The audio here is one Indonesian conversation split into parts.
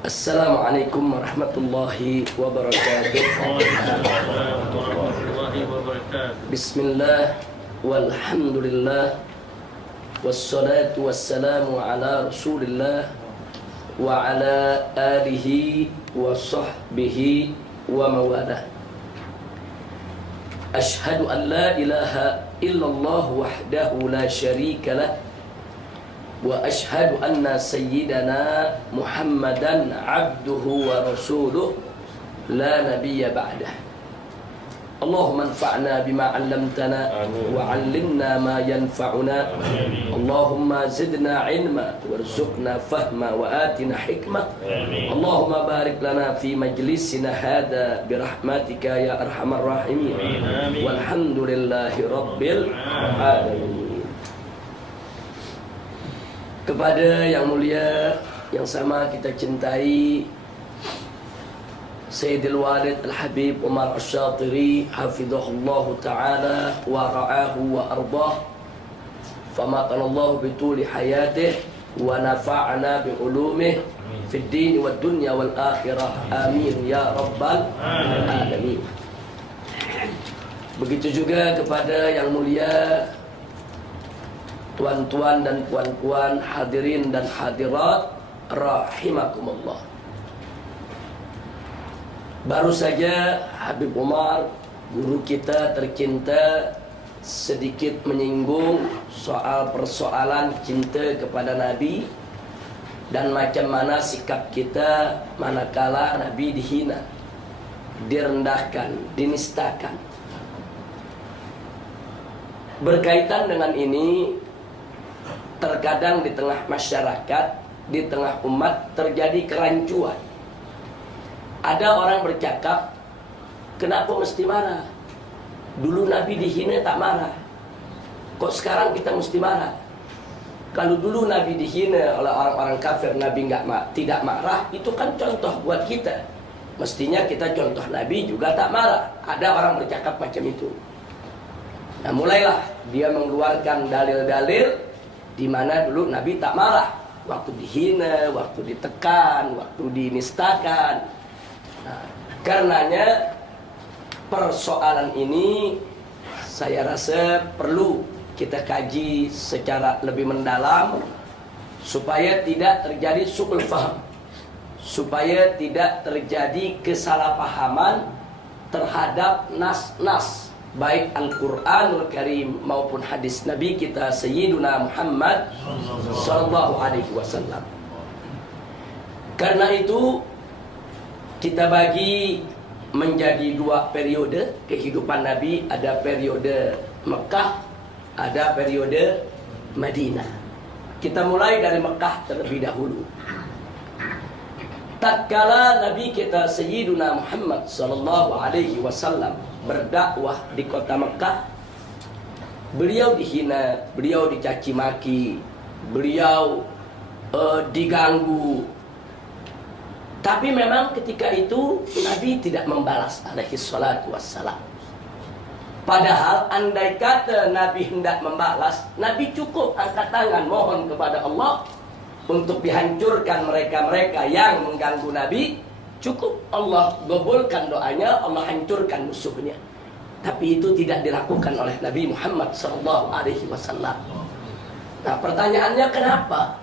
Assalamualaikum warahmatullahi wabarakatuh. Bismillah walhamdulillah wassalatu wassalamu ala rasulillah wa ala alihi wa sahbihi wa mawalah. Ashhadu an la ilaha illallah wahdahu la syarika lah wa ashhadu anna sayyidana Muhammadan abduhu wa rasuluh la nabiyya ba'dah. Allahumma anfa'na bima 'allamtana wa 'allimna ma yanfa'una. Allahumma zidna 'ilma warzuqna fahma wa atina hikmah. Allahumma barik lana fi majlisina hadha bi rahmatika ya arhamar rahimin. Walhamdulillahi rabbil alamin. Kepada yang mulia, yang sama kita cintai, Sayyidil Walid Al-Habib Umar Asy-Syatiri hafizahullah ta'ala wa ra'ahu wa ardah, famatanallahu bituli hayatih wa nafa'ana bi'ulumih fid din wad dunya wal akhirah, amin ya rabbal alamin. Begitu juga kepada yang mulia tuan-tuan dan puan-puan, hadirin dan hadirat rahimakumullah. Baru saja Habib Umar, guru kita tercinta, sedikit menyinggung soal persoalan cinta kepada Nabi dan macam mana sikap kita manakala Nabi dihina, direndahkan, dinistakan. Berkaitan dengan ini, terkadang di tengah masyarakat, di tengah umat terjadi kerancuan. Ada orang bercakap, kenapa mesti marah? Dulu Nabi dihina tak marah, kok sekarang kita mesti marah? Kalau dulu Nabi dihina oleh orang-orang kafir, Nabi tidak marah, itu kan contoh buat kita. Mestinya kita contoh Nabi juga tak marah. Ada orang bercakap macam itu. Nah, mulailah dia mengeluarkan dalil-dalil di mana dulu Nabi tak marah, waktu dihina, waktu ditekan, waktu dinistakan. Nah, karenanya persoalan ini saya rasa perlu kita kaji secara lebih mendalam supaya tidak terjadi su'ul faham, supaya tidak terjadi kesalahpahaman terhadap nas-nas baik Al-Quranul Karim maupun hadis Nabi kita Sayyiduna Muhammad sallallahu alaihi wasallam. Karena itu kita bagi menjadi dua periode kehidupan Nabi. Ada periode Mekah, ada periode Madinah. Kita mulai dari Mekah terlebih dahulu. Tatkala Nabi kita Sayyiduna Muhammad sallallahu alaihi wasallam berdakwah di kota Mekah, beliau dihina, beliau dicaci maki, beliau diganggu. Tapi memang ketika itu Nabi tidak membalas alaihi salatu wassalam. Padahal andai kata Nabi hendak membalas, Nabi cukup angkat tangan mohon kepada Allah untuk dihancurkan mereka-mereka yang mengganggu Nabi. Cukup Allah gabulkan doanya, Allah hancurkan musuhnya. Tapi itu tidak dilakukan oleh Nabi Muhammad SAW. Nah, pertanyaannya kenapa?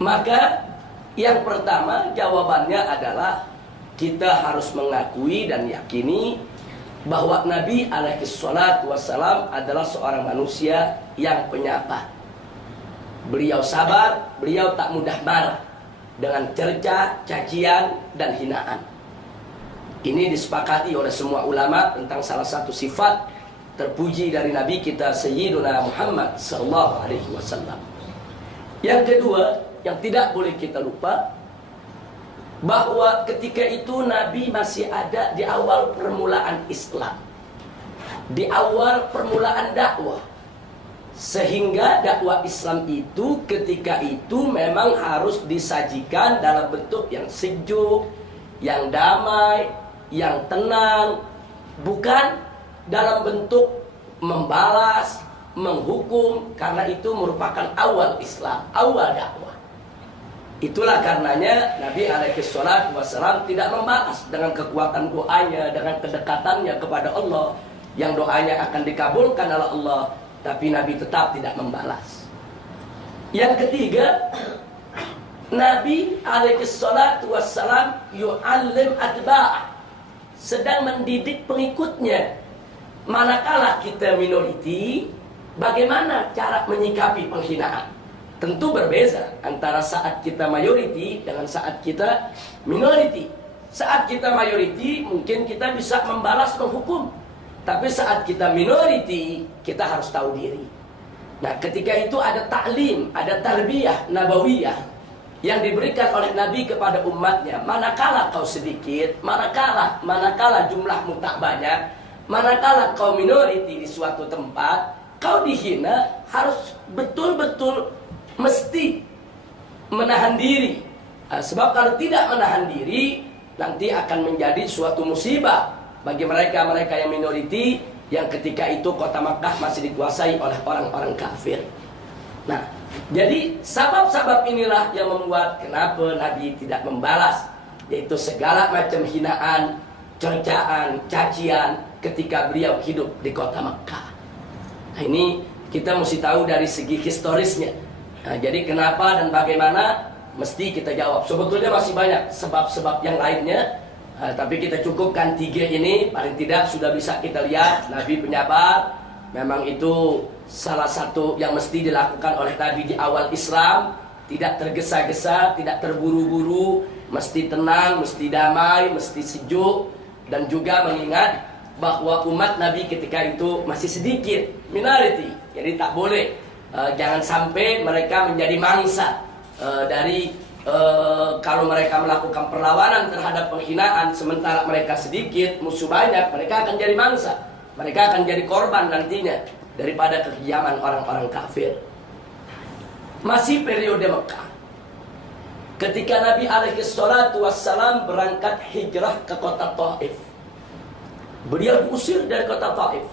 Maka yang pertama jawabannya adalah kita harus mengakui dan yakini bahwa Nabi SAW adalah seorang manusia yang penyapa. Beliau sabar, beliau tak mudah marah dengan cerca, cacian, dan hinaan. Ini disepakati oleh semua ulama tentang salah satu sifat terpuji dari Nabi kita Sayyiduna Muhammad sallallahu alaihi wasallam. Yang kedua, yang tidak boleh kita lupa, bahwa ketika itu Nabi masih ada di awal permulaan Islam, di awal permulaan dakwah. Sehingga dakwah Islam itu ketika itu memang harus disajikan dalam bentuk yang sejuk, yang damai, yang tenang, bukan dalam bentuk membalas, menghukum, karena itu merupakan awal Islam, awal dakwah. Itulah karenanya Nabi alaihi salatu wassalam tidak membalas dengan kekuatan doanya, dengan kedekatannya kepada Allah, yang doanya akan dikabulkan oleh Allah, tapi Nabi tetap tidak membalas. Yang ketiga, Nabi alaihi salatu wassalam yu'allim atba'ah, sedang mendidik pengikutnya. Manakala kita minoriti, bagaimana cara menyikapi penghinaan? Tentu berbeza antara saat kita mayoriti dengan saat kita minoriti. Saat kita mayoriti mungkin kita bisa membalas, menghukum. Tapi saat kita minoriti, kita harus tahu diri. Nah, ketika itu ada ta'lim, ada tarbiyah nabawiyah yang diberikan oleh Nabi kepada umatnya. Manakala kau sedikit, manakala jumlahmu tak banyak, manakala kau minoriti di suatu tempat, kau dihina, harus betul-betul mesti menahan diri. Sebab kalau tidak menahan diri, nanti akan menjadi suatu musibah bagi mereka-mereka yang minoriti, yang ketika itu kota Makkah masih dikuasai oleh orang-orang kafir. Nah, jadi sabab-sabab inilah yang membuat kenapa Nabi tidak membalas, yaitu segala macam hinaan, cercaan, cacian ketika beliau hidup di kota Makkah. Nah, ini kita mesti tahu dari segi historisnya. Nah, jadi kenapa dan bagaimana mesti kita jawab. Sebetulnya masih banyak sebab-sebab yang lainnya, tapi kita cukupkan 3 ini. Paling tidak sudah bisa kita lihat Nabi penyabar. Memang itu salah satu yang mesti dilakukan oleh Nabi di awal Islam. Tidak tergesa-gesa, tidak terburu-buru, mesti tenang, mesti damai, mesti sejuk. Dan juga mengingat bahwa umat Nabi ketika itu masih sedikit, minority. Jadi tak boleh, jangan sampai mereka menjadi mangsa dari kalau mereka melakukan perlawanan terhadap penghinaan, sementara mereka sedikit, musuh banyak, mereka akan jadi mangsa, mereka akan jadi korban nantinya daripada kekejaman orang-orang kafir. Masih periode Mekah, ketika Nabi alaihi salatu wassalam berangkat hijrah ke kota Taif, beliau diusir dari kota Taif.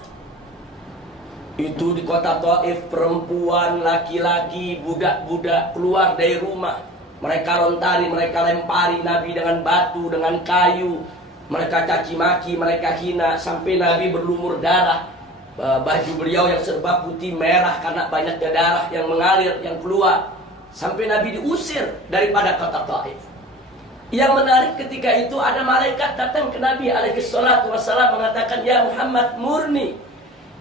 Itu di kota Taif, perempuan, laki-laki, budak-budak keluar dari rumah. Mereka lontari, mereka lempari Nabi dengan batu, dengan kayu. Mereka caci maki, mereka hina, sampai Nabi berlumur darah. Baju beliau yang serba putih merah karena banyaknya darah yang mengalir, yang keluar. Sampai Nabi diusir daripada kota Taif. Yang menarik ketika itu ada malaikat datang ke Nabi alaihi salatu wassalam mengatakan, "Ya Muhammad, murni.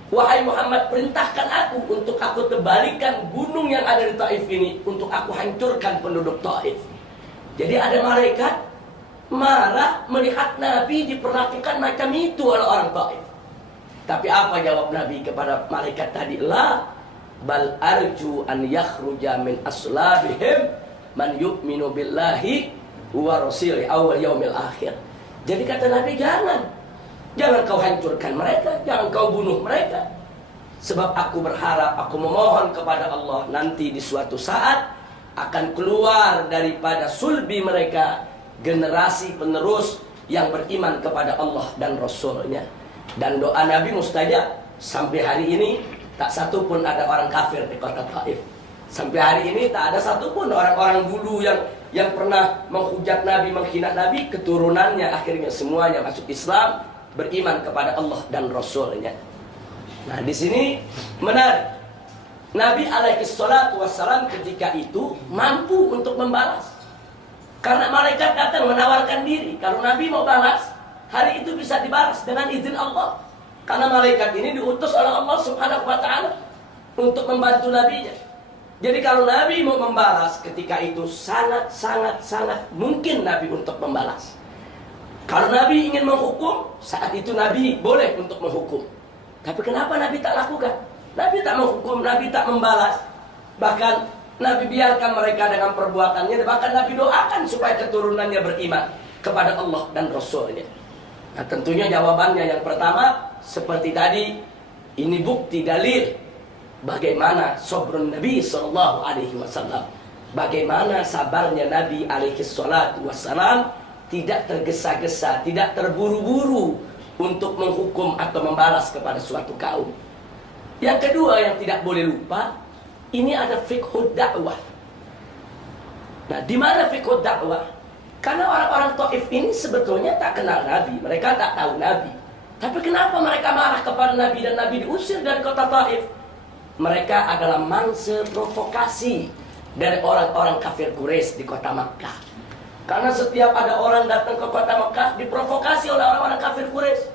Wahai Muhammad, perintahkan aku untuk aku terbalikan gunung yang ada di Taif ini, untuk aku hancurkan penduduk Taif." Jadi ada malaikat marah melihat Nabi diperlakukan macam itu oleh orang Taif. Tapi apa jawab Nabi kepada malaikat tadi? La bal arju an yakhruja min aslabihim man yu'minu billahi wa rasuli awal yaumil akhir. Jadi kata Nabi, Jangan kau hancurkan mereka, jangan kau bunuh mereka. Sebab aku berharap, aku memohon kepada Allah, nanti di suatu saat akan keluar daripada sulbi mereka generasi penerus yang beriman kepada Allah dan Rasulnya. Dan doa Nabi mustajab. Sampai hari ini tak satu pun ada orang kafir di kota Taif. Sampai hari ini tak ada satu pun orang-orang dulu yang pernah menghujat Nabi, menghina Nabi, keturunannya akhirnya semuanya masuk Islam, beriman kepada Allah dan Rasulnya. Nah, di sini menarik. Nabi alaihi salatu wassalam ketika itu mampu untuk membalas. Karena malaikat datang menawarkan diri. Kalau Nabi mau balas, hari itu bisa dibalas dengan izin Allah. Karena malaikat ini diutus oleh Allah subhanahu wa ta'ala untuk membantu Nabinya. Jadi kalau Nabi mau membalas ketika itu sangat mungkin Nabi untuk membalas. Kalau Nabi ingin menghukum, saat itu Nabi boleh untuk menghukum. Tapi kenapa Nabi tak lakukan? Nabi tak menghukum, Nabi tak membalas. Bahkan Nabi biarkan mereka dengan perbuatannya. Bahkan Nabi doakan supaya keturunannya beriman kepada Allah dan Rasulnya. Nah, tentunya jawabannya yang pertama, seperti tadi, ini bukti dalil bagaimana sabrun Nabi SAW. Bagaimana sabarnya Nabi SAW, tidak tergesa-gesa, tidak terburu-buru untuk menghukum atau membalas kepada suatu kaum. Yang kedua yang tidak boleh lupa, ini ada fiqhud dakwah. Nah, di mana fiqh dakwah? Karena orang-orang Taif ini sebetulnya tak kenal Nabi, mereka tak tahu Nabi. Tapi kenapa mereka marah kepada Nabi dan Nabi diusir dari kota Taif? Mereka adalah mangsa provokasi dari orang-orang kafir Quraisy di kota Makkah. Karena setiap ada orang datang ke kota Makkah diprovokasi oleh orang-orang kafir Quraisy.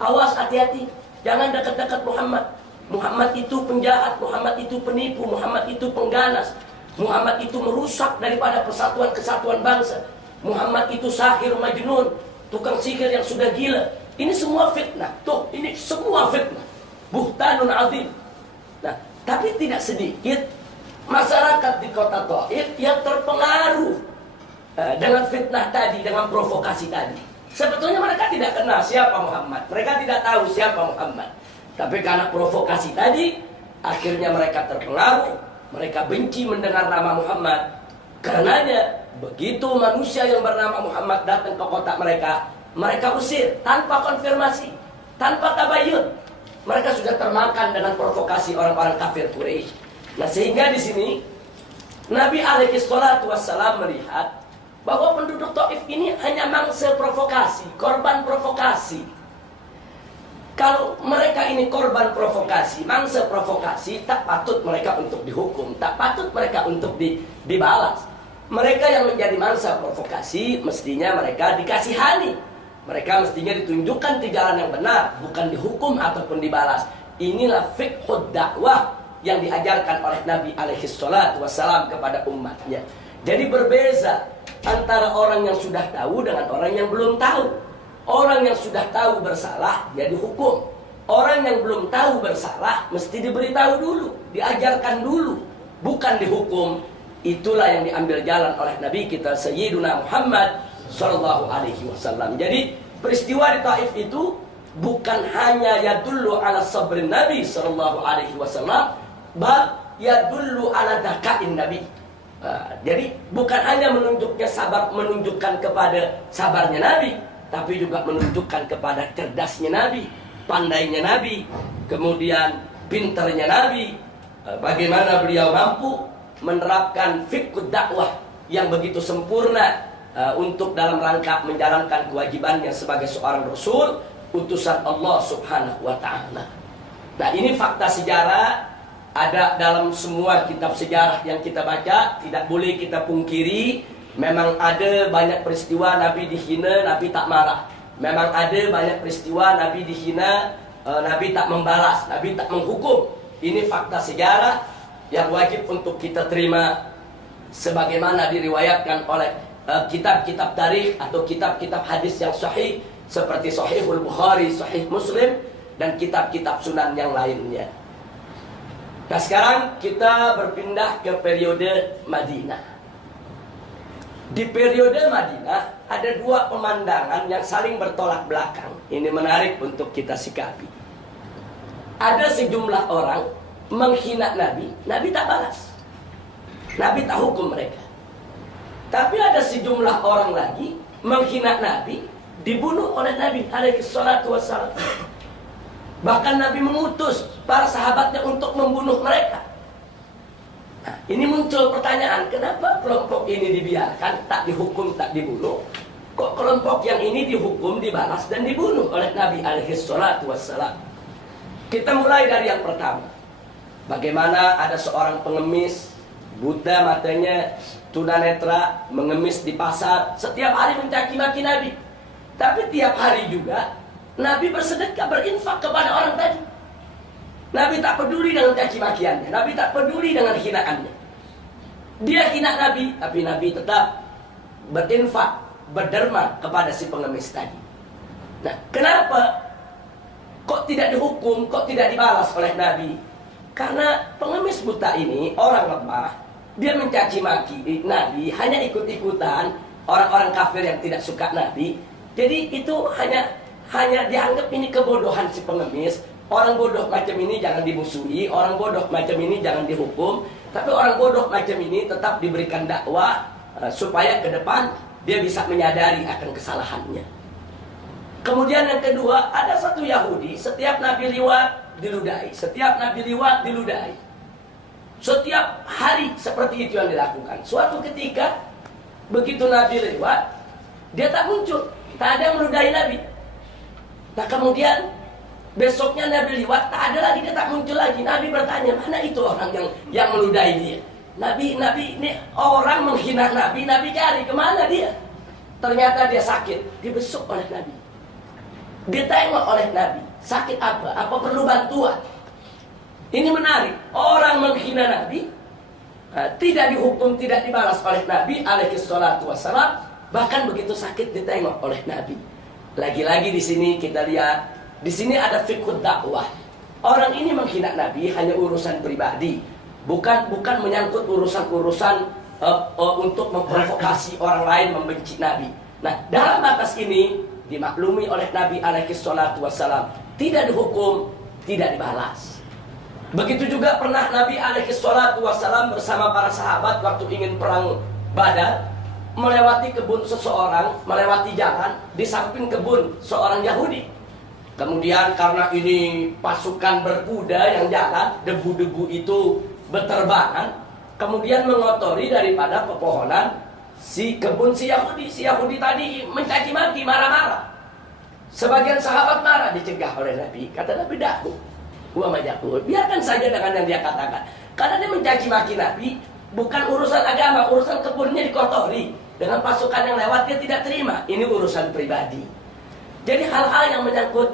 Awas, hati-hati, jangan dekat-dekat Muhammad. Muhammad itu penjahat, Muhammad itu penipu, Muhammad itu pengganas, Muhammad itu merusak daripada persatuan kesatuan bangsa. Muhammad itu sahir majnun, tukang sihir yang sudah gila. Ini semua fitnah. Tuh, ini semua fitnah. Buhtanun azim. Nah, tapi tidak sedikit masyarakat di kota Taif yang terpengaruh dengan fitnah tadi, dengan provokasi tadi. Sebetulnya mereka tidak kenal siapa Muhammad. Mereka tidak tahu siapa Muhammad. Tapi karena provokasi tadi, akhirnya mereka terpengaruh. Mereka benci mendengar nama Muhammad. Karenanya, begitu manusia yang bernama Muhammad datang ke kota mereka, mereka usir tanpa konfirmasi, tanpa tabayun. Mereka sudah termakan dengan provokasi orang-orang kafir Quraisy. Nah, sehingga di sini Nabi alaihi salatu wassalam melihat bahwa penduduk Taif ini hanya mangsa provokasi, korban provokasi. Kalau mereka ini korban provokasi, mangsa provokasi, tak patut mereka untuk dihukum, tak patut mereka untuk dibalas. Mereka yang menjadi mangsa provokasi, mestinya mereka dikasihani. Mereka mestinya ditunjukkan di jalan yang benar, bukan dihukum ataupun dibalas. Inilah fiqhud dakwah yang diajarkan oleh Nabi alaihi salatu wassalam kepada umatnya. Jadi berbeza antara orang yang sudah tahu dengan orang yang belum tahu. Orang yang sudah tahu bersalah, dia dihukum. Orang yang belum tahu bersalah, mesti diberitahu dulu, diajarkan dulu, bukan dihukum. Itulah yang diambil jalan oleh Nabi kita Sayyiduna Muhammad sallallahu alaihi wasallam. Jadi peristiwa di Taif itu bukan hanya yadullu ala sabrin Nabi sallallahu alaihi wasallam, bal yadullu ala dakain Nabi. Jadi bukan hanya menunjukkan kepada sabarnya Nabi, tapi juga menunjukkan kepada cerdasnya Nabi, pandainya Nabi, kemudian pinternya Nabi, bagaimana beliau mampu menerapkan fiqh dakwah yang begitu sempurna untuk dalam rangka menjalankan kewajibannya sebagai seorang Rasul, utusan Allah subhanahu wa ta'ala. Nah, ini fakta sejarah, ada dalam semua kitab sejarah yang kita baca, tidak boleh kita pungkiri. Memang ada banyak peristiwa Nabi dihina, Nabi tak marah. Memang ada banyak peristiwa Nabi dihina, Nabi tak membalas, Nabi tak menghukum. Ini fakta sejarah yang wajib untuk kita terima sebagaimana diriwayatkan oleh kitab-kitab tarikh atau kitab-kitab hadis yang sahih seperti Sahihul Bukhari, Sahih Muslim, dan kitab-kitab sunan yang lainnya. Nah, sekarang kita berpindah ke periode Madinah. Di periode Madinah ada dua pemandangan yang saling bertolak belakang. Ini menarik untuk kita sikapi. Ada sejumlah orang menghina Nabi, Nabi tak balas, Nabi tak hukum mereka. Tapi ada sejumlah orang lagi menghina Nabi, dibunuh oleh Nabi alaihi salatu wassalam. Bahkan Nabi mengutus para sahabatnya untuk membunuh mereka. Nah, ini muncul pertanyaan, kenapa kelompok ini dibiarkan, tak dihukum, tak dibunuh? Kok kelompok yang ini dihukum, dibalas, dan dibunuh oleh Nabi alaihi salatu wassalam? Kita mulai dari yang pertama. Bagaimana ada seorang pengemis, buta matanya, tunanetra, mengemis di pasar, setiap hari mencaci maki Nabi. Tapi tiap hari juga Nabi bersedekah, berinfak kepada orang tadi. Nabi tak peduli dengan caci makiannya, Nabi tak peduli dengan hinaannya. Dia hina Nabi, tapi Nabi tetap berinfak, berderma kepada si pengemis tadi. Nah, kenapa kok tidak dihukum, kok tidak dibalas oleh Nabi? Karena pengemis buta ini orang lemah, dia mencaci maki Nabi, hanya ikut-ikutan orang-orang kafir yang tidak suka Nabi. Jadi itu hanya dianggap ini kebodohan si pengemis. Orang bodoh macam ini jangan dimusuhi, orang bodoh macam ini jangan dihukum, tapi orang bodoh macam ini tetap diberikan dakwah supaya ke depan dia bisa menyadari akan kesalahannya. Kemudian yang kedua, ada satu Yahudi, setiap Nabi liwat diludahi, setiap Nabi liwat diludahi. Setiap hari seperti itu yang dilakukan. Suatu ketika Begitu Nabi lewat, dia tak muncul, tak ada yang meludahi Nabi. Nah kemudian besoknya Nabi lewat, tak ada lagi, dia tak muncul lagi. Nabi bertanya, mana itu orang yang meludahi dia? Nabi ini orang menghina Nabi cari kemana dia? Ternyata dia sakit, dibesuk oleh Nabi, ditengok oleh Nabi. Sakit apa? Apa perlu bantuan? Ini menarik, orang menghina Nabi tidak dihukum, tidak dibalas oleh Nabi alaihi salatu wassalam. Bahkan begitu sakit ditengok oleh Nabi. Lagi-lagi di sini kita lihat, di sini ada fiqh dakwah. Orang ini menghina Nabi hanya urusan pribadi, bukan menyangkut urusan-urusan untuk memprovokasi orang lain membenci Nabi. Nah, dalam batas ini dimaklumi oleh Nabi alaihi salatu wassalam, tidak dihukum, tidak dibalas. Begitu juga pernah Nabi alaihi salatu wassalam bersama para sahabat waktu ingin perang Badar, melewati kebun seseorang, melewati jalan, di samping kebun seorang Yahudi. Kemudian karena ini pasukan berkuda yang jalan, debu-debu itu berterbangan, kemudian mengotori daripada pepohonan si kebun si Yahudi. Si Yahudi tadi mencaci maki, marah-marah. Sebagian sahabat marah, dicegah oleh Nabi. Kata Nabi, daku, wa majaku, biarkan saja dengan yang dia katakan. Karena dia mencaci maki Nabi, bukan urusan agama, urusan kebunnya dikotori. Dengan pasukan yang lewat dia tidak terima. Ini urusan pribadi. Jadi hal-hal yang menyangkut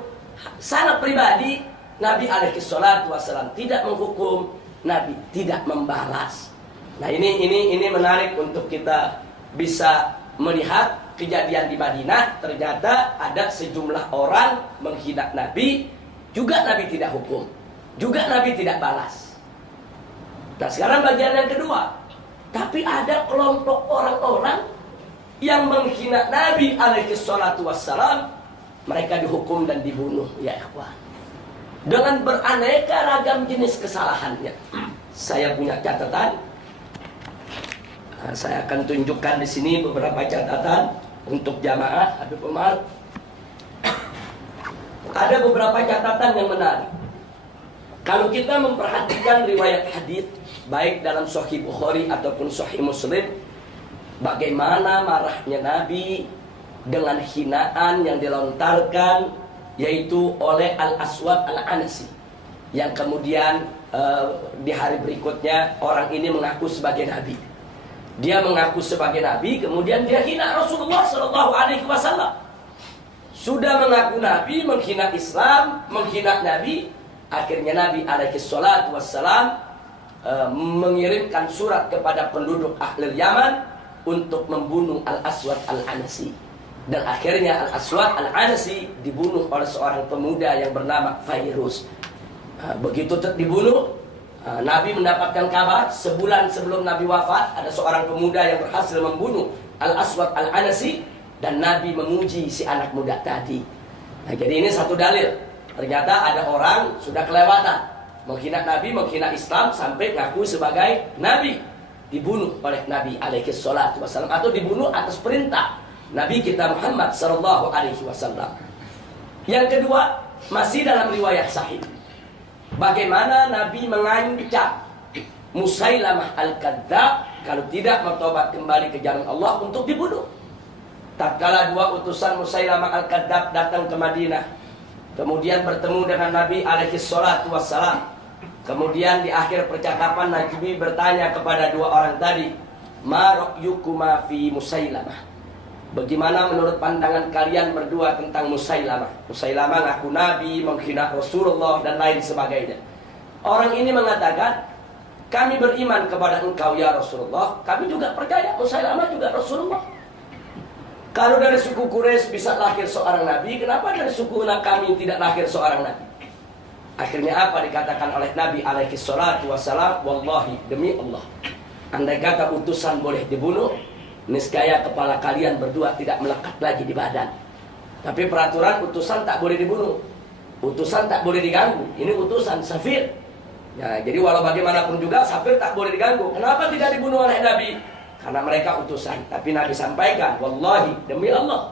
sangat pribadi, Nabi alaihi salatu wassalam tidak menghukum, Nabi tidak membalas. Nah ini menarik untuk kita bisa melihat kejadian di Madinah. Ternyata ada sejumlah orang menghina Nabi, juga Nabi tidak hukum, juga Nabi tidak balas. Nah sekarang bagian yang kedua, tapi ada kelompok orang-orang yang menghina Nabi alaihi salatu wassalam, mereka dihukum dan dibunuh, ya ikhwan, dengan beraneka ragam jenis kesalahannya. Saya punya catatan, saya akan tunjukkan di sini beberapa catatan untuk jamaah Habib Umar. Ada beberapa catatan yang menarik. Kalau kita memperhatikan riwayat hadis baik dalam Sahih Bukhari ataupun Sahih Muslim, bagaimana marahnya Nabi dengan hinaan yang dilontarkan yaitu oleh Al-Aswad Al-Anasi, yang kemudian di hari berikutnya orang ini mengaku sebagai Nabi. Dia mengaku sebagai Nabi, kemudian dia hina Rasulullah SAW. Sudah mengaku Nabi, menghina Islam, menghina Nabi. Akhirnya Nabi alaihi salatu wassalam mengirimkan surat kepada penduduk ahli Yaman untuk membunuh Al-Aswad Al-Anasi. Dan akhirnya Al-Aswad Al-Anasi dibunuh oleh seorang pemuda yang bernama Fairuz. Begitu dibunuh, Nabi mendapatkan kabar sebulan sebelum Nabi wafat, ada seorang pemuda yang berhasil membunuh Al-Aswad Al-Anasi, dan Nabi memuji si anak muda tadi. Nah, jadi ini satu dalil. Ternyata ada orang sudah kelewatan, menghina Nabi, menghina Islam, sampai ngaku sebagai Nabi, dibunuh oleh Nabi alaihi salatu wassalam, atau dibunuh atas perintah Nabi kita Muhammad sallallahu alaihi wasallam. Yang kedua, masih dalam riwayat sahih, bagaimana Nabi mengancam Musailamah Al-Kadzab kalau tidak bertobat kembali ke jalan Allah untuk dibunuh. Tatkala dua utusan Musailamah Al-Kadzab datang ke Madinah, kemudian bertemu dengan Nabi alaihi salatu wassalam. Kemudian di akhir percakapan Nabi bertanya kepada dua orang tadi, "Ma ra'yukuma fi Musailamah?" Bagaimana menurut pandangan kalian berdua tentang Musailamah? Musailamah ngaku Nabi, menghina Rasulullah dan lain sebagainya. Orang ini mengatakan, kami beriman kepada engkau ya Rasulullah, kami juga percaya Musailamah juga Rasulullah. Kalau dari suku Quraisy bisa lahir seorang Nabi, kenapa dari suku kami tidak lahir seorang Nabi? Akhirnya apa dikatakan oleh Nabi alaihi salatu wassalam? Wallahi, demi Allah, andai kata utusan boleh dibunuh, niscaya kepala kalian berdua tidak melekat lagi di badan. Tapi peraturan utusan tak boleh dibunuh, utusan tak boleh diganggu. Ini utusan safir. Ya, jadi walau bagaimanapun juga safir tak boleh diganggu. Kenapa tidak dibunuh oleh Nabi? Karena mereka utusan. Tapi Nabi sampaikan, wallahi, demi Allah,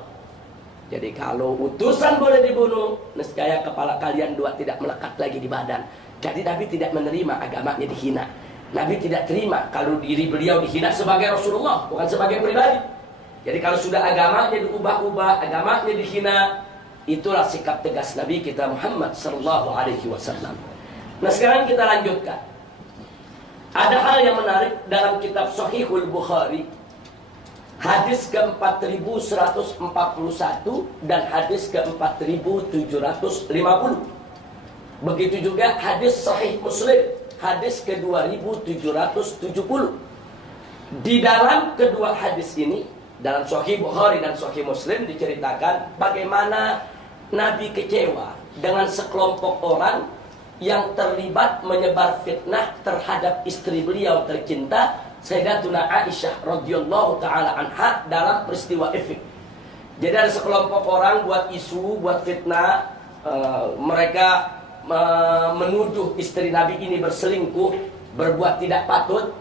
jadi kalau utusan boleh dibunuh, niscaya kepala kalian dua tidak melekat lagi di badan. Jadi Nabi tidak menerima agamanya dihina. Nabi tidak terima kalau diri beliau dihina sebagai Rasulullah, bukan sebagai pribadi. Jadi kalau sudah agamanya diubah-ubah, agamanya dihina, itulah sikap tegas Nabi kita Muhammad sallallahu alaihi wasallam. Nah, sekarang kita lanjutkan. Ada hal yang menarik dalam kitab Sahihul Bukhari, hadis ke-4141 dan hadis ke-4750. Begitu juga hadis Sahih Muslim, hadis ke-2770. Di dalam kedua hadis ini, dalam Sahih Bukhari dan Sahih Muslim, diceritakan bagaimana Nabi kecewa dengan sekelompok orang yang terlibat menyebar fitnah terhadap istri beliau tercinta Sayyidatuna Aisyah radhiyallahu taala anha dalam peristiwa Ifk. Jadi ada sekelompok orang buat isu, buat fitnah, mereka menuduh istri Nabi ini berselingkuh, berbuat tidak patut.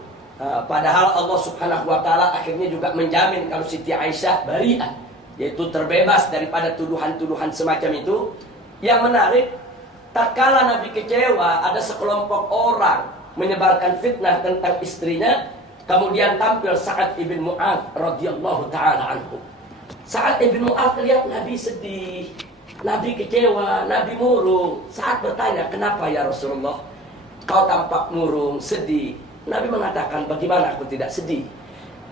Padahal Allah Subhanahu wa taala akhirnya juga menjamin kalau Siti Aisyah bari'ah, yaitu terbebas daripada tuduhan-tuduhan semacam itu. Yang menarik, tatkala Nabi kecewa, ada sekelompok orang menyebarkan fitnah tentang istrinya. Kemudian tampil Sa'ad ibn Mu'adz radhiyallahu taala anhu. Sa'ad ibn Mu'adz lihat Nabi sedih, Nabi kecewa, Nabi murung. Sa'ad bertanya, "Kenapa ya Rasulullah? Kau tampak murung, sedih." Nabi mengatakan, "Bagaimana aku tidak sedih?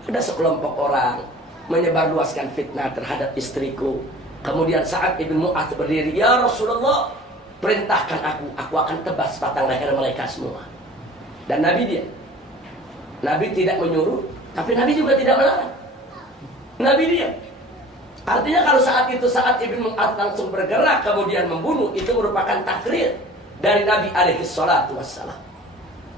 Ada sekelompok orang menyebarluaskan fitnah terhadap istriku." Kemudian Sa'ad ibn Mu'adz berdiri, "Ya Rasulullah, perintahkan aku akan tebas batang leher mereka semua." Dan Nabi diam. Nabi tidak menyuruh, tapi Nabi juga tidak melarang. Nabi diam. Artinya kalau saat itu Sa'ad ibn Mu'adz langsung bergerak kemudian membunuh, itu merupakan takrir dari Nabi alaihi salatu wassalam.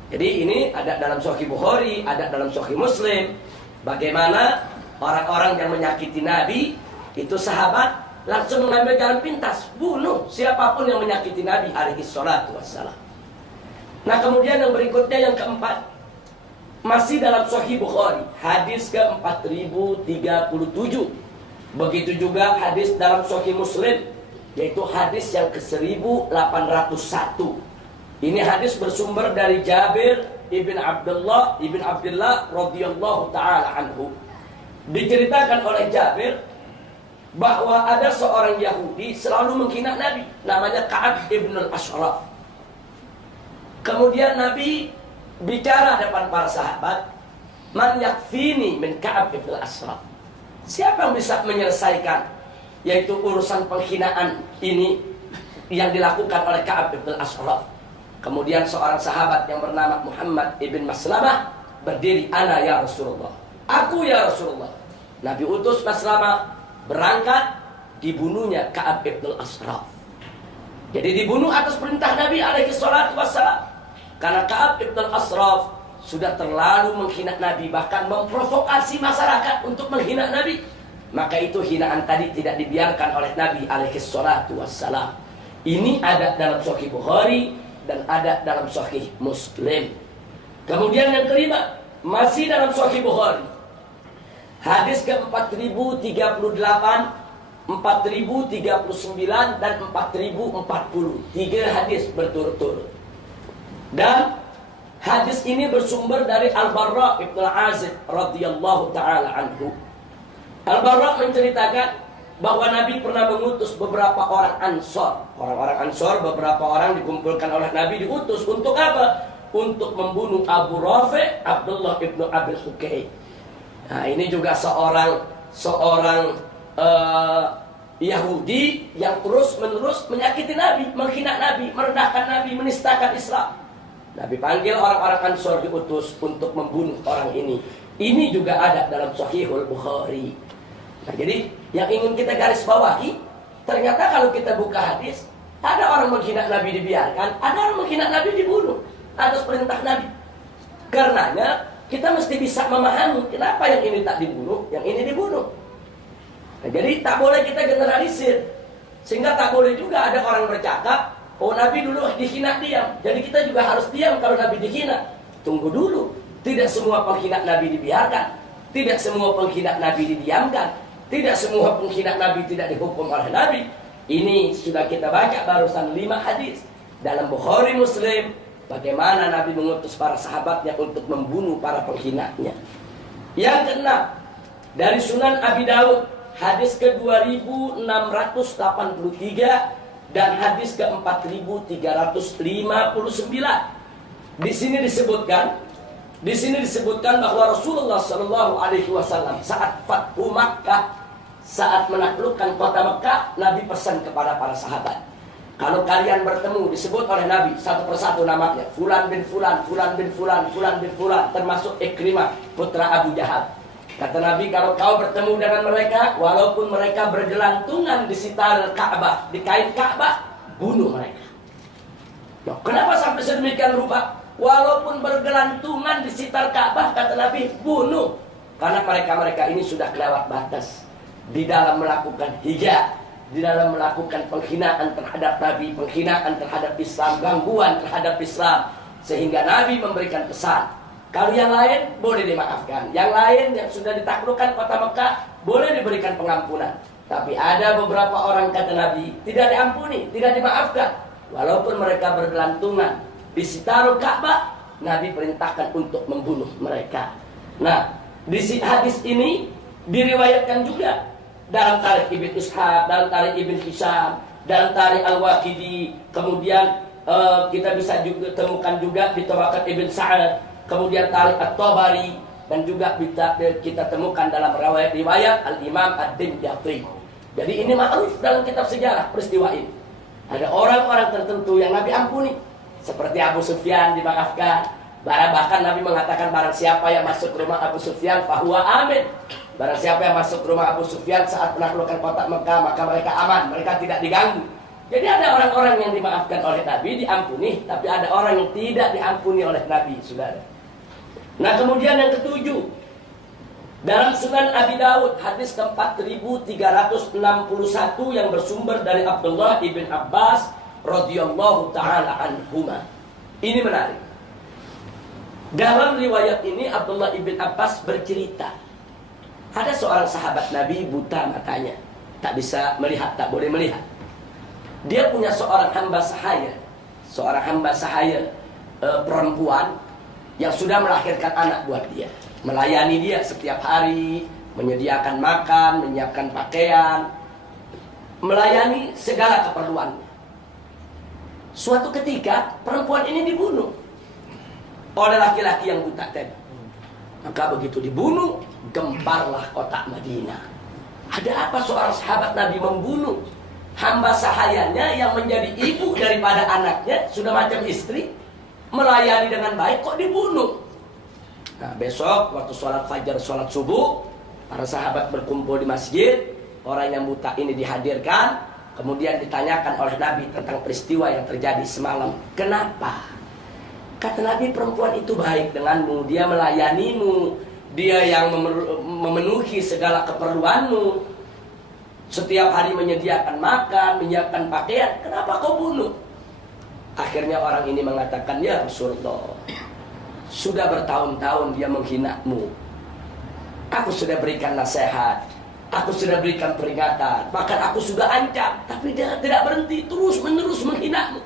Jadi ini ada dalam Sahih Bukhari, ada dalam Sahih Muslim, bagaimana orang-orang yang menyakiti Nabi, itu sahabat langsung mengambil jalan pintas, bunuh siapapun yang menyakiti Nabi alaihi salatu wassalam. Nah, kemudian yang berikutnya, yang keempat, masih dalam Sahih Bukhari, hadis ke-4037. Begitu juga hadis dalam Sahih Muslim, yaitu hadis yang ke-1801. Ini hadis bersumber dari Jabir ibn Abdullah radhiyallahu taala anhu. Diceritakan oleh Jabir bahwa ada seorang Yahudi selalu menghina Nabi, namanya Ka'ab ibn al-Ashraf. Kemudian Nabi bicara depan para sahabat, "Man yakfini min Ka'ab ibn al-Ashraf?" Siapa yang bisa menyelesaikan yaitu urusan penghinaan ini yang dilakukan oleh Ka'ab ibn al-Ashraf? Kemudian seorang sahabat yang bernama Muhammad ibn Maslamah berdiri, "Ana ya Rasulullah." Aku ya Rasulullah. Nabi utus Maslamah berangkat, dibunuhnya Ka'ab ibn al-Ashraf. Jadi dibunuh atas perintah Nabi alaihi salatu wassalam. Karena Ka'ab ibn al-Ashraf sudah terlalu menghina Nabi, bahkan memprovokasi masyarakat untuk menghina Nabi. Maka itu hinaan tadi tidak dibiarkan oleh Nabi alaihi salatu wassalam. Ini ada dalam Sahih Bukhari dan ada dalam Sahih Muslim. Kemudian yang kelima, masih dalam Sahih Bukhari, hadis ke-4038, 4039 dan 4040. 3 hadis berturut-turut. Dan hadis ini bersumber dari Al-Barra ibn Azib radhiyallahu taala anhu. Al-Barra menceritakan bahwa Nabi pernah mengutus beberapa orang Ansor. Orang-orang Ansor, beberapa orang dikumpulkan oleh Nabi, diutus untuk apa? Untuk membunuh Abu Rafi' Abdullah ibn Abil Hukai. Nah, ini juga seorang Yahudi yang terus-menerus menyakiti Nabi, menghina Nabi, merendahkan Nabi, menistakan Islam. Nabi panggil orang-orang Ansor, diutus untuk membunuh orang ini. Ini juga ada dalam Sahihul Bukhari. Nah, jadi yang ingin kita garis bawahi, ternyata kalau kita buka hadis, ada orang menghina Nabi dibiarkan, ada orang menghina Nabi dibunuh atas perintah Nabi. Karenanya kita mesti bisa memahami kenapa yang ini tak dibunuh, yang ini dibunuh. Nah, jadi tak boleh kita generalisir, sehingga tak boleh juga ada orang bercakap, "Oh, Nabi dulu dihina diam, jadi kita juga harus diam kalau Nabi dihina." Tunggu dulu, tidak semua penghina Nabi dibiarkan, tidak semua penghina Nabi didiamkan. Tidak semua penghina Nabi tidak dihukum oleh Nabi. Ini sudah kita baca barusan 5 hadis dalam Bukhari Muslim, bagaimana Nabi mengutus para sahabatnya untuk membunuh para penghinanya. Yang keenam, Dari Sunan Abi Daud, hadis ke-2683 dan hadis ke-4359. Di sini disebutkan bahwa Rasulullah Shallallahu Alaihi Wasallam saat Fathu Makkah, saat menaklukkan kota Makkah, Nabi pesan kepada para sahabat, kalau kalian bertemu, disebut oleh Nabi satu persatu namanya, Fulan bin Fulan, Fulan bin Fulan, Fulan bin Fulan, termasuk Ikrimah putra Abu Jahal. Kata Nabi, kalau kau bertemu dengan mereka, walaupun mereka bergelantungan di sitar Ka'bah, di kain Ka'bah, bunuh mereka. Nah, kenapa sampai sedemikian rupa? Walaupun bergelantungan di sekitar Ka'bah, kata Nabi, bunuh. Karena mereka-mereka ini sudah kelewat batas di dalam melakukan hijab, di dalam melakukan penghinaan terhadap Nabi, penghinaan terhadap Islam, gangguan terhadap Islam. Sehingga Nabi memberikan pesan, kalau yang lain boleh dimaafkan, yang lain yang sudah ditaklukkan kota Mekah boleh diberikan pengampunan. Tapi ada beberapa orang, kata Nabi, tidak diampuni, tidak dimaafkan, walaupun mereka bergelantungan di sitar Ka'bah. Nabi perintahkan untuk membunuh mereka. Nah, di hadis ini diriwayatkan juga dalam tarikh Ibn Ishaq, dalam tarikh Ibn Hisham, dalam tarikh Al-Waqidi. Kemudian kita bisa juga temukan juga di Tabaqat Ibn Sa'ad, kemudian tarikh At-Tabari, dan juga kita temukan dalam riwayat Al-Imam Ad-Dimyati. Jadi ini ma'ruf dalam kitab sejarah peristiwa ini. Ada orang-orang tertentu yang Nabi ampuni, seperti Abu Sufyan dimaafkan. Bahkan Nabi mengatakan, barang siapa yang masuk ke rumah Abu Sufyan fahuwa amin. Barang siapa yang masuk ke rumah Abu Sufyan saat menaklukkan kota Mekah, maka mereka aman, mereka tidak diganggu. Jadi ada orang-orang yang dimaafkan oleh Nabi, diampuni, tapi ada orang yang tidak diampuni oleh Nabi, saudara. Nah, kemudian yang ketujuh, dalam Sunan Abi Daud hadis ke-4361 yang bersumber dari Abdullah ibn Abbas radhiyallahu taala anhuma. Ini menarik. Dalam riwayat ini Abdullah ibn Abbas bercerita, ada seorang sahabat Nabi buta matanya, tak bisa melihat, tak boleh melihat. Dia punya seorang hamba sahaya perempuan yang sudah melahirkan anak buat dia, melayani dia setiap hari, menyediakan makan, menyiapkan pakaian, melayani segala keperluannya. Suatu ketika perempuan ini dibunuh oleh laki-laki yang buta tadi. Maka begitu dibunuh, gemparlah kota Madinah. Ada apa seorang sahabat Nabi membunuh hamba sahayanya yang menjadi ibu daripada anaknya, sudah macam istri, melayani dengan baik, kok dibunuh? Nah, besok waktu sholat fajar, sholat subuh, para sahabat berkumpul di masjid. Orang yang buta ini dihadirkan, kemudian ditanyakan oleh Nabi tentang peristiwa yang terjadi semalam. Kenapa? Kata Nabi, perempuan itu baik denganmu, dia melayanimu, dia yang memenuhi segala keperluanmu, setiap hari menyediakan makan, menyiapkan pakaian. Kenapa kau bunuh? Akhirnya orang ini mengatakan, ya Rasulullah, sudah bertahun-tahun dia menghinamu. Aku sudah berikan nasihat, aku sudah berikan peringatan, bahkan aku sudah ancam, tapi dia tidak berhenti, terus menerus menghinamu.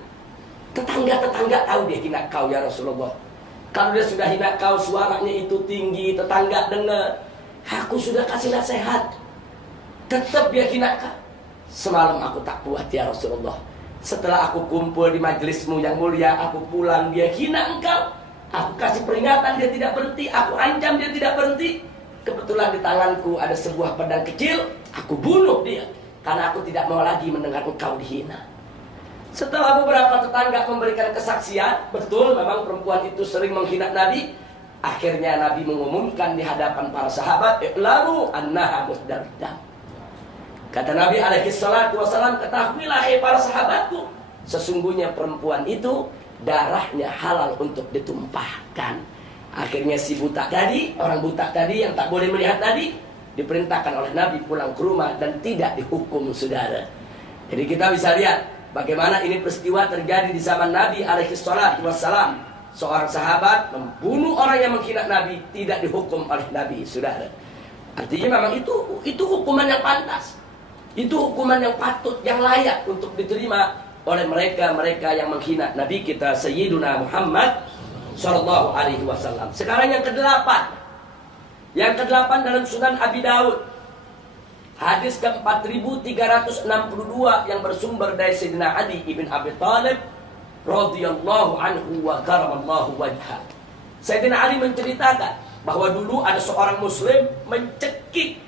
Tetangga-tetangga tahu dia hina kau, ya Rasulullah. Kalau dia sudah hina kau, suaranya itu tinggi, tetangga dengar. Aku sudah kasih nasihat, tetap dia hina kau. Semalam aku tak kuat, ya Rasulullah. Setelah aku kumpul di majelismu yang mulia, aku pulang, dia hina engkau. Aku kasih peringatan, dia tidak berhenti. Aku ancam, dia tidak berhenti. Kebetulan di tanganku ada sebuah pedang kecil, aku bunuh dia, karena aku tidak mau lagi mendengar engkau dihina. Setelah beberapa tetangga memberikan kesaksian, betul memang perempuan itu sering menghina Nabi. Akhirnya Nabi mengumumkan di hadapan para sahabat, "I'lamu annaha murtadah." Kata Nabi alaihi salatu wasallam, ketahuilah hai para sahabatku, sesungguhnya perempuan itu darahnya halal untuk ditumpahkan. Akhirnya si buta tadi, orang buta tadi yang tak boleh melihat tadi, diperintahkan oleh Nabi pulang ke rumah dan tidak dihukum, saudara. Jadi kita bisa lihat bagaimana ini peristiwa terjadi di zaman Nabi alaihi salatu wassalam. Seorang sahabat membunuh orang yang menghina Nabi, tidak dihukum oleh Nabi, saudara. Artinya memang itu hukuman yang pantas. Itu hukuman yang patut, yang layak untuk diterima oleh mereka-mereka yang menghina Nabi kita Sayyiduna Muhammad sallallahu alaihi wasallam. Sekarang yang ke-8. Yang kedelapan dalam Sunan Abi Daud, hadis ke-4362 yang bersumber dari Sayyidina Ali ibn Abi Thalib radhiyallahu anhu wa karamallahu wajha. Sayyidina Ali menceritakan bahwa dulu ada seorang muslim mencekik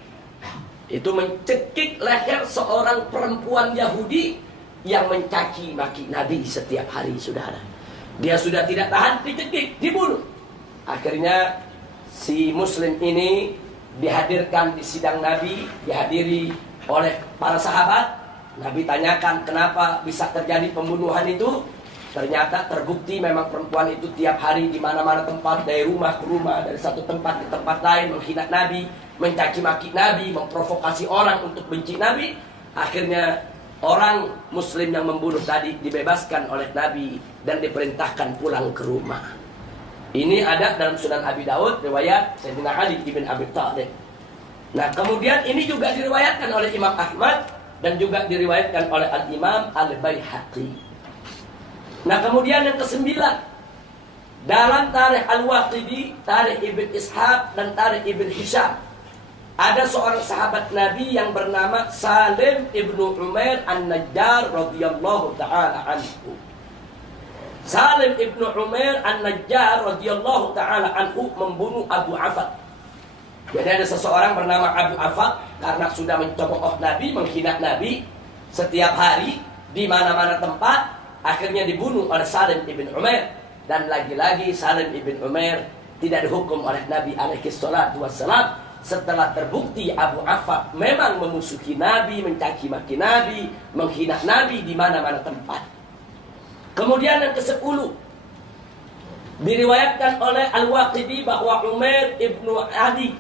leher seorang perempuan Yahudi yang mencaci maki Nabi setiap hari, saudara. Dia sudah tidak tahan, dicekik, dibunuh. Akhirnya si muslim ini dihadirkan di sidang Nabi, dihadiri oleh para sahabat. Nabi tanyakan kenapa bisa terjadi pembunuhan itu. Ternyata terbukti memang perempuan itu tiap hari di mana-mana tempat, dari rumah ke rumah, dari satu tempat ke tempat lain, menghina Nabi, mencaci maki Nabi, memprovokasi orang untuk benci Nabi. Akhirnya orang muslim yang membunuh tadi dibebaskan oleh Nabi dan diperintahkan pulang ke rumah. Ini ada dalam Sunan Abi Daud, riwayat Sayyidina Ali ibn Abi Thalib. Nah, kemudian ini juga diriwayatkan oleh Imam Ahmad dan juga diriwayatkan oleh Al-Imam Al-Baihaqi. Nah, kemudian yang kesembilan, dalam Tarikh Al-Waqidi, Tarikh Ibn Ishaq dan Tarikh Ibn Hisham, ada seorang sahabat Nabi yang bernama Salim ibnu Umair An-Najjar radhiyallahu ta'ala anhu. Salim ibnu Umair An-Najjar radhiyallahu ta'ala anhu membunuh Abu Afaq. Jadi ada seseorang bernama Abu Afaq, karena sudah mencemooh Nabi, menghina Nabi setiap hari di mana-mana tempat, akhirnya dibunuh oleh Salim ibn Umair. Dan lagi-lagi Salim ibn Umair tidak dihukum oleh Nabi alaihi salatu wassalam setelah terbukti Abu Afaq memang memusuhi Nabi, mencaci maki Nabi, menghina Nabi di mana-mana tempat. Kemudian yang ke-10, diriwayatkan oleh Al-Waqidi bahwa Umair ibnu Adi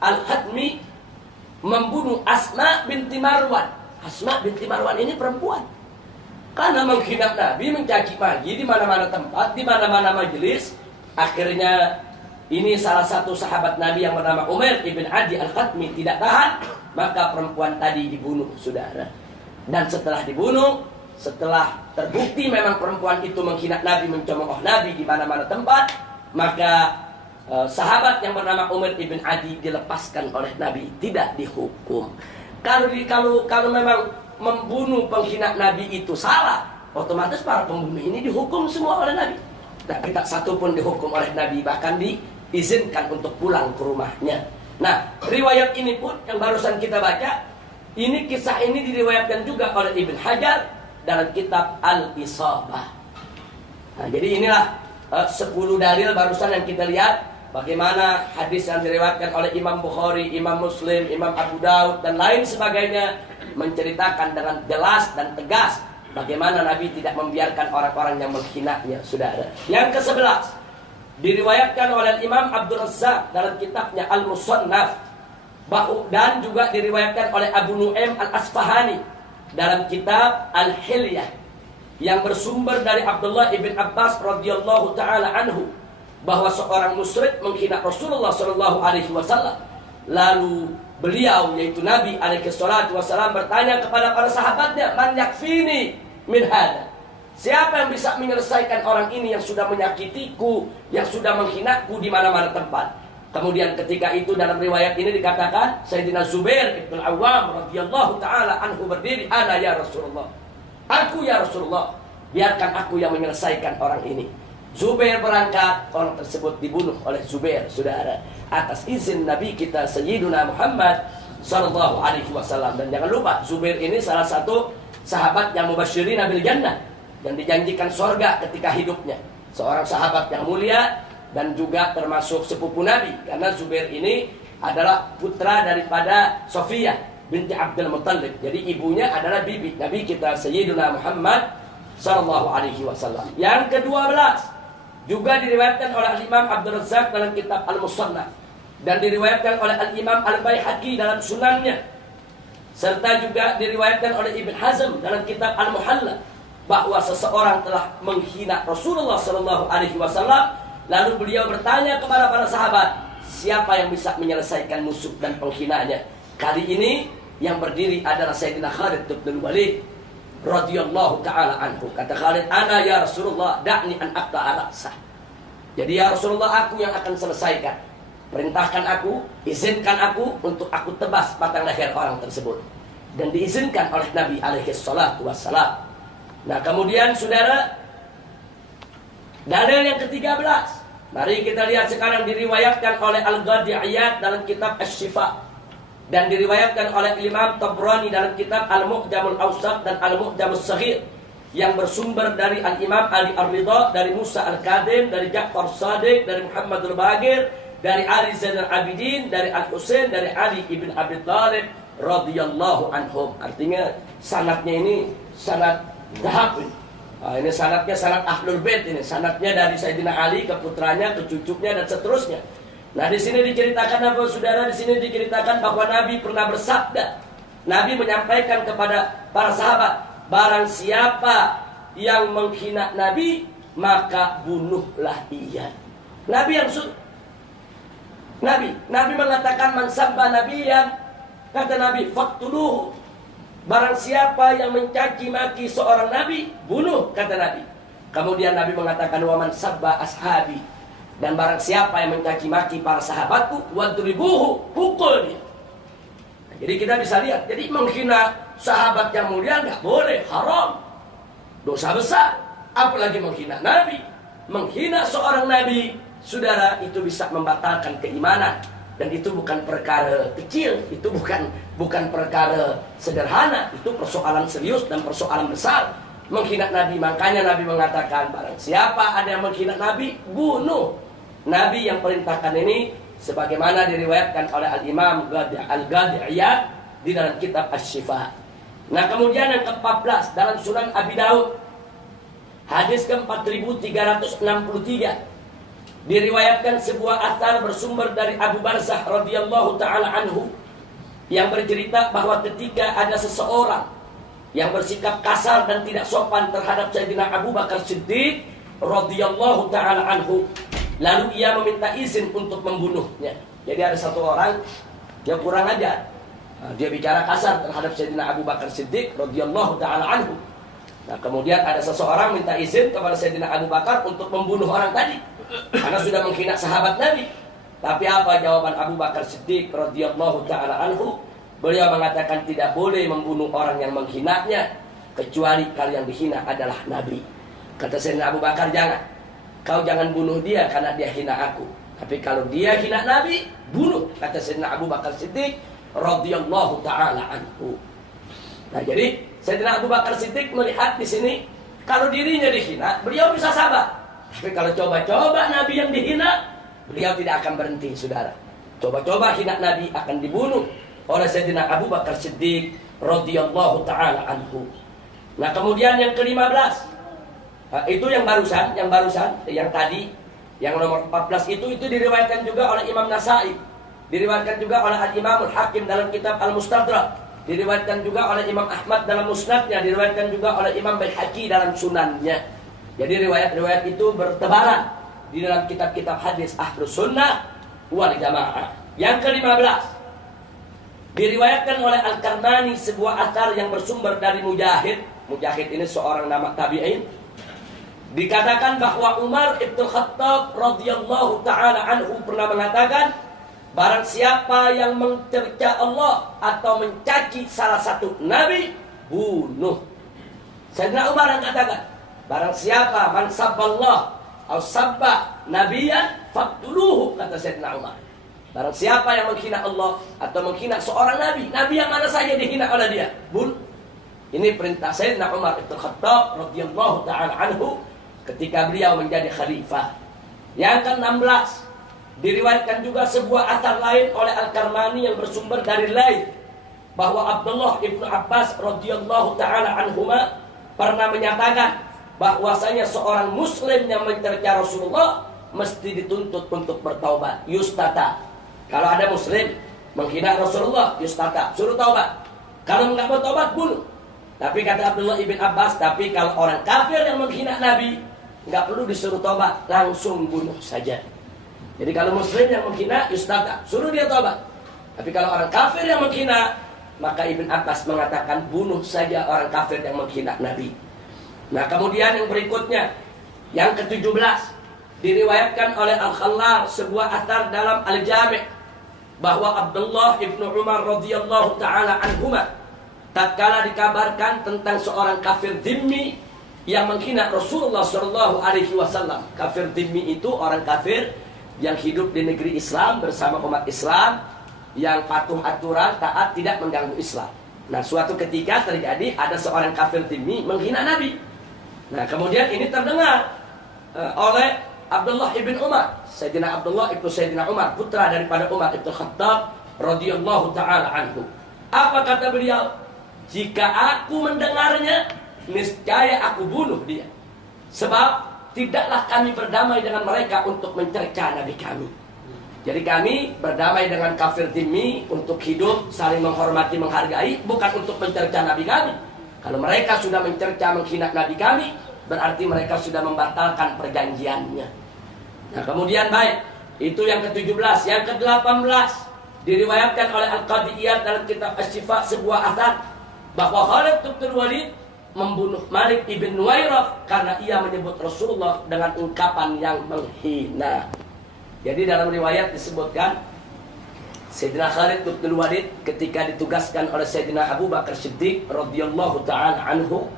Al-Khatmi membunuh Asma binti Marwan. Asma binti Marwan ini perempuan, karena menghina Nabi, mencaci maki di mana-mana tempat, di mana-mana majelis. Akhirnya ini salah satu sahabat Nabi yang bernama Umair ibn Adi Al-Khatmi tidak tahan, maka perempuan tadi dibunuh, saudara. Dan setelah dibunuh, setelah terbukti memang perempuan itu menghina Nabi, mencemooh Nabi di mana-mana tempat, maka sahabat yang bernama Umair ibn Adi dilepaskan oleh Nabi, tidak dihukum. Kalau memang membunuh penghina Nabi itu salah, otomatis para pembunuh ini dihukum semua oleh Nabi. Tapi tak satu pun dihukum oleh Nabi, bahkan diizinkan untuk pulang ke rumahnya. Nah, riwayat ini pun yang barusan kita baca, ini kisah ini diriwayatkan juga oleh Ibn Hajar dalam kitab Al-Isabah. Nah, jadi inilah 10 dalil barusan yang kita lihat, bagaimana hadis yang diriwayatkan oleh Imam Bukhari, Imam Muslim, Imam Abu Daud dan lain sebagainya menceritakan dengan jelas dan tegas bagaimana Nabi tidak membiarkan orang-orang yang menghinanya, saudara. Yang ke-11, diriwayatkan oleh Imam Abdul Razzaq dalam kitabnya Al-Musannaf, dan juga diriwayatkan oleh Abu Nu'aim Al-Asfahani dalam kitab Al-Hilyah, yang bersumber dari Abdullah ibn Abbas radhiyallahu ta'ala anhu, bahwa seorang musyrik menghina Rasulullah sallallahu alaihi wasallam. Lalu beliau, yaitu Nabi alaihi salatu wasallam, bertanya kepada para sahabatnya, "Man yakfini min hada?" Siapa yang bisa menyelesaikan orang ini yang sudah menyakitiku, yang sudah menghinaku di mana-mana tempat? Kemudian ketika itu dalam riwayat ini dikatakan Sayyidina Zubair ibn Awam radhiyallahu ta'ala anhu berdiri, "Ana ya Rasulullah." Aku ya Rasulullah, biarkan aku yang menyelesaikan orang ini. Zubair berangkat, orang tersebut dibunuh oleh Zubair, saudara, atas izin Nabi kita Sayyiduna Muhammad sallallahu alaihi wasallam. Dan jangan lupa, Zubair ini salah satu sahabat yang mubasyirin bil jannah, yang dijanjikan surga ketika hidupnya. Seorang sahabat yang mulia dan juga termasuk sepupu Nabi, karena Zubair ini adalah putra daripada Sofiyah binti Abdul Muttalib. Jadi ibunya adalah bibi Nabi kita Sayyiduna Muhammad sallallahu alaihi wasallam. Yang ke-12 juga diriwayatkan oleh Imam Abdul Razzaq dalam kitab Al-Musannaf, dan diriwayatkan oleh Al-Imam Al-Baihaqi dalam sunannya, serta juga diriwayatkan oleh Ibn Hazm dalam kitab Al-Muhalla, bahwa seseorang telah menghina Rasulullah sallallahu alaihi wasallam. Lalu beliau bertanya kepada para sahabat, siapa yang bisa menyelesaikan musuh dan penghinanya? Kali ini yang berdiri adalah Sayyidina Khalid bin Walid radhiyallahu ta'ala anhu. Kata Khalid, "Ana ya Rasulullah, da'ni an aqta'a ra'sah." Jadi ya Rasulullah, aku yang akan selesaikan. perintahkan aku, izinkan aku untuk aku tebas batang leher orang tersebut. Dan diizinkan oleh Nabi alaihi salatu wassalam. Nah kemudian saudara, dalil yang ke-13. Mari kita lihat sekarang, diriwayatkan oleh Al-Ghadi'iyat dalam kitab Asy-Syifa, dan diriwayatkan oleh Imam Tabrani dalam kitab Al-Mu'jamul Awsat dan Al-Mu'jamul Shaghir, yang bersumber dari Al-Imam Ali Ar-Ridha, dari Musa Al-Kadhim, dari Ja'far Shadiq, dari Muhammad Al-Bagir, dari Ali Zainal Abidin, dari Al-Husain, dari Ali ibn Abi Thalib radhiyallahu anhum. Artinya sanadnya ini sanad zahab. Nah, ini sanadnya sanad Ahlul Bait, ini sanadnya dari Sayyidina Ali ke putranya, ke cucunya dan seterusnya. Nah, di sini diceritakan apa saudara? Di sini diceritakan bahwa Nabi pernah bersabda. Nabi menyampaikan kepada para sahabat, barang siapa yang menghina Nabi, maka bunuhlah ia. Nabi yang Nabi mengatakan, man sabba nabiyan, kata Nabi, faqtuluhu. Barang siapa yang mencaci maki seorang nabi, bunuh, kata Nabi. Kemudian Nabi mengatakan, wa man sabba ashabi, dan barang siapa yang mencaci maki para sahabatku, wadribuhu, pukul dia. Nah, jadi kita bisa lihat, jadi menghina sahabat yang mulia nggak boleh, haram, dosa besar. Apalagi menghina Nabi, menghina seorang Nabi, saudara, itu bisa membatalkan keimanan. Dan itu bukan perkara kecil, itu bukan perkara sederhana, itu persoalan serius dan persoalan besar. Menghina Nabi, makanya Nabi mengatakan, barang siapa ada yang menghina Nabi, bunuh. Nabi yang perintahkan ini, sebagaimana diriwayatkan oleh Al-Imam Al-Ghadi'iyat di dalam kitab Asy-Syifa. Nah kemudian yang ke-14 dalam Sunan Abi Daud, hadis ke-4363, diriwayatkan sebuah athar bersumber dari Abu Barzah radhiyallahu taala anhu, yang bercerita bahwa ketika ada seseorang yang bersikap kasar dan tidak sopan terhadap Sayyidina Abu Bakar Siddiq radhiyallahu taala anhu, lalu ia meminta izin untuk membunuhnya. Jadi ada satu orang yang kurang ajar, dia bicara kasar terhadap Sayyidina Abu Bakar Siddiq radhiyallahu taala anhu. Nah kemudian ada seseorang minta izin kepada Sayyidina Abu Bakar untuk membunuh orang tadi, karena sudah menghina sahabat Nabi. Tapi apa jawaban Abu Bakar Siddiq radhiyallahu taala anhu? Beliau mengatakan tidak boleh membunuh orang yang menghinanya, kecuali kalau yang dihina adalah Nabi. Kata Sayyidina Abu Bakar, kau jangan bunuh dia karena dia hina aku. Tapi kalau dia hina Nabi, bunuh. Kata Sayyidina Abu Bakar Siddiq radhiyallahu taala anhu. Nah jadi Sayyidina Abu Bakar Siddiq melihat di sini, kalau dirinya dihina, beliau bisa sabar. Tapi kalau coba-coba Nabi yang dihina, beliau tidak akan berhenti, saudara. Coba-coba hina Nabi akan dibunuh oleh Sayyidina Abu Bakar Siddiq radhiyallahu taala anhu. Nah kemudian yang ke-15, itu yang barusan, yang tadi, yang nomor 14 itu diriwayatkan juga oleh Imam Nasai, diriwayatkan juga oleh Al-Imam Al-Hakim dalam kitab Al-Mustadrak, diriwayatkan juga oleh Imam Ahmad dalam musnadnya, diriwayatkan juga oleh Imam Baihaqi dalam sunannya. Jadi riwayat-riwayat itu bertebaran di dalam kitab-kitab hadis Ahlus Sunnah wal Jamaah. Yang ke-15, diriwayatkan oleh Al-Karmani sebuah athar yang bersumber dari Mujahid. Mujahid ini seorang nama tabi'in. Dikatakan bahwa Umar ibn Khattab radhiyallahu taala anhu pernah mengatakan, barang siapa yang mencerca Allah atau mencaci salah satu nabi, bunuh. Sayyidina Umar yang katakan, barang siapa man sabballah atau sabba nabiyan faqtuluhu, kata Sayyidina Umar. Barang siapa yang menghina Allah atau menghina seorang nabi, nabi yang mana saja dihina oleh dia, bunuh. Ini perintah Sayyidina Umar ibn Khattab radhiyallahu taala anhu ketika beliau menjadi khalifah. Yang ke-16, diriwayatkan juga sebuah athar lain oleh Al-Karmani yang bersumber dari Laits, bahwa Abdullah ibnu Abbas radhiyallahu taala anhuma pernah menyatakan bahwasanya seorang muslim yang mencerca Rasulullah mesti dituntut untuk bertaubat, yustata. Kalau ada muslim menghina Rasulullah, yustata, suruh taubat. Kalau enggak bertaubat, bunuh. Tapi kata Abdullah ibn Abbas, tapi kalau orang kafir yang menghina Nabi, enggak perlu disuruh taubat, langsung bunuh saja. Jadi kalau muslim yang menghina, yustata, suruh dia taubat. Tapi kalau orang kafir yang menghina, maka Ibn Abbas mengatakan bunuh saja orang kafir yang menghina Nabi. Nah kemudian yang berikutnya, yang ke-17, Diriwayatkan oleh Al-Khallal sebuah athar dalam Al-Jami' bahwa Abdullah ibnu Umar radhiyallahu taala anhuma tatkala dikabarkan tentang seorang kafir dhimmi yang menghina Rasulullah sallallahu alaihi wasallam. Kafir dhimmi itu orang kafir yang hidup di negeri Islam bersama umat Islam, yang patuh aturan, taat, tidak mengganggu Islam. Nah, suatu ketika terjadi ada seorang kafir dhimmi menghina Nabi. Nah, kemudian ini terdengar oleh Abdullah ibn Umar, Sayyidina Abdullah ibn Sayyidina Umar, putra daripada Umar ibn Khattab radhiyallahu taala anhu. Apa kata beliau? Jika aku mendengarnya, niscaya aku bunuh dia. Sebab tidaklah kami berdamai dengan mereka untuk mencerca Nabi kami. Jadi kami berdamai dengan kafir dhimmi untuk hidup saling menghormati, menghargai, bukan untuk mencerca Nabi kami. Kalau mereka sudah mencerca, menghina Nabi kami, berarti mereka sudah membatalkan perjanjiannya. Nah, kemudian baik, itu yang ke-17. Yang ke-18 diriwayatkan oleh Al-Qadiyat dalam kitab Asy-Syifa sebuah athar bahwa Khalid bin Walid membunuh Malik ibn Nuwairah karena ia menyebut Rasulullah dengan ungkapan yang menghina. Jadi dalam riwayat disebutkan Sayyidina Khalid bin Walid ketika ditugaskan oleh Sayyidina Abu Bakar Siddiq radhiyallahu taala anhu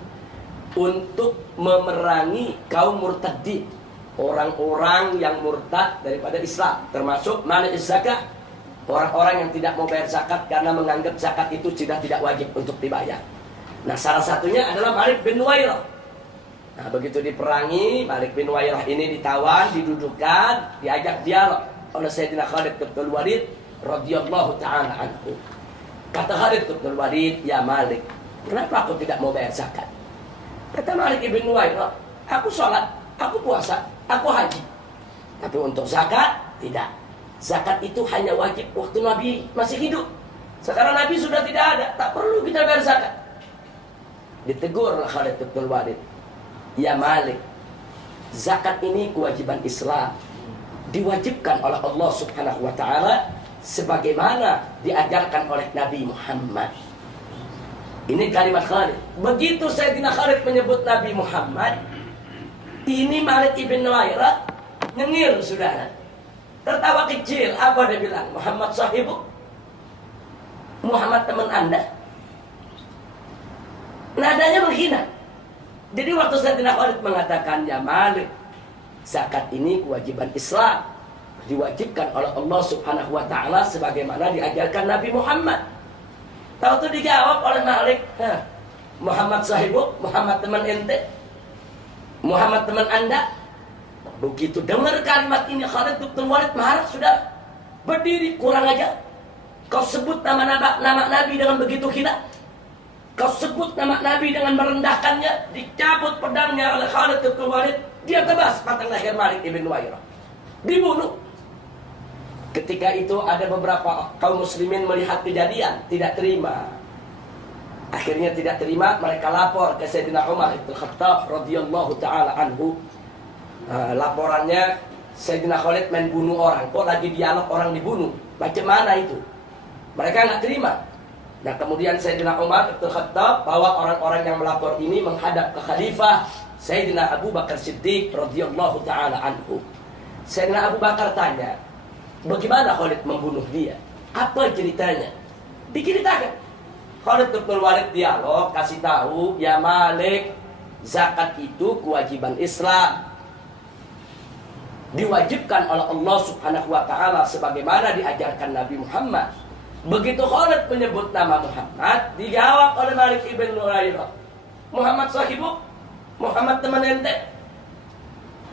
untuk memerangi kaum murtadin, orang-orang yang murtad daripada Islam, termasuk mani zakat, orang-orang yang tidak mau bayar zakat karena menganggap zakat itu sudah tidak wajib untuk dibayar. Nah, salah satunya adalah Malik bin Nuwairah. Nah, begitu diperangi, Malik bin Nuwairah ini ditawan, didudukkan, diajak dialog oleh Sayyidina Khalid bin Walid radhiyallahu taala anhu. Kata Khalid bin Walid, "Ya Malik, kenapa aku tidak mau bayar zakat?" Kata Malik bin Nuwairah, "Aku sholat, aku puasa, aku haji. Tapi untuk zakat, tidak. Zakat itu hanya wajib waktu Nabi masih hidup. Sekarang Nabi sudah tidak ada, tak perlu kita bayar zakat." Ditegur oleh Khalid bin Walid, "Ya Malik, zakat ini kewajiban Islam, diwajibkan oleh Allah Subhanahu wa taala sebagaimana diajarkan oleh Nabi Muhammad." Ini kalimat Khalid. Begitu Sayyidina Khalid menyebut Nabi Muhammad, ini Malik ibn Nuwairah nyengir, saudara. Tertawa kecil. Apa dia bilang? "Muhammad sahibu? Muhammad teman Anda?" Nadanya menghina. Jadi waktu Sayyidina Khalid mengatakan, "Ya Malik, zakat ini kewajiban Islam, diwajibkan oleh Allah Subhanahu wa taala sebagaimana diajarkan Nabi Muhammad." Tahu tuh dijawab oleh Malik, "Muhammad sahibu, Muhammad teman ente, Muhammad teman Anda." Begitu dengar kalimat ini Khalid bin Walid marah, sudah berdiri, kurang aja. Kau sebut nama Nabi dengan begitu hina. Kau sebut nama Nabi dengan merendahkannya. Dicabut pedangnya oleh Khalid bin Walid. Dia tebas batang leher Malik ibn Nuwairah. Dibunuh. Ketika itu ada beberapa kaum muslimin melihat kejadian, tidak terima. Akhirnya tidak terima, mereka lapor ke Sayyidina Umar ibn Khattab radhiyallahu taala anhu. Laporannya, Sayyidina Khalid main bunuh orang. Kok lagi dialog orang dibunuh? Macam mana itu? Mereka nggak terima. Nah, kemudian Sayyidina Umar ibn Khattab bawa orang-orang yang melapor ini menghadap ke Khalifah Sayyidina Abu Bakar Siddiq radhiyallahu taala anhu. Sayyidina Abu Bakar tanya, "Bagaimana Khalid membunuh dia? Apa ceritanya?" Diceritakan. Khalid bin Walid dialog, kasih tahu, "Ya Malik, zakat itu kewajiban Islam, diwajibkan oleh Allah Subhanahu wa taala sebagaimana diajarkan Nabi Muhammad." Begitu Khalid menyebut nama Muhammad, dijawab oleh Malik ibn Nuwairah, "Muhammad sahibu, Muhammad teman ente."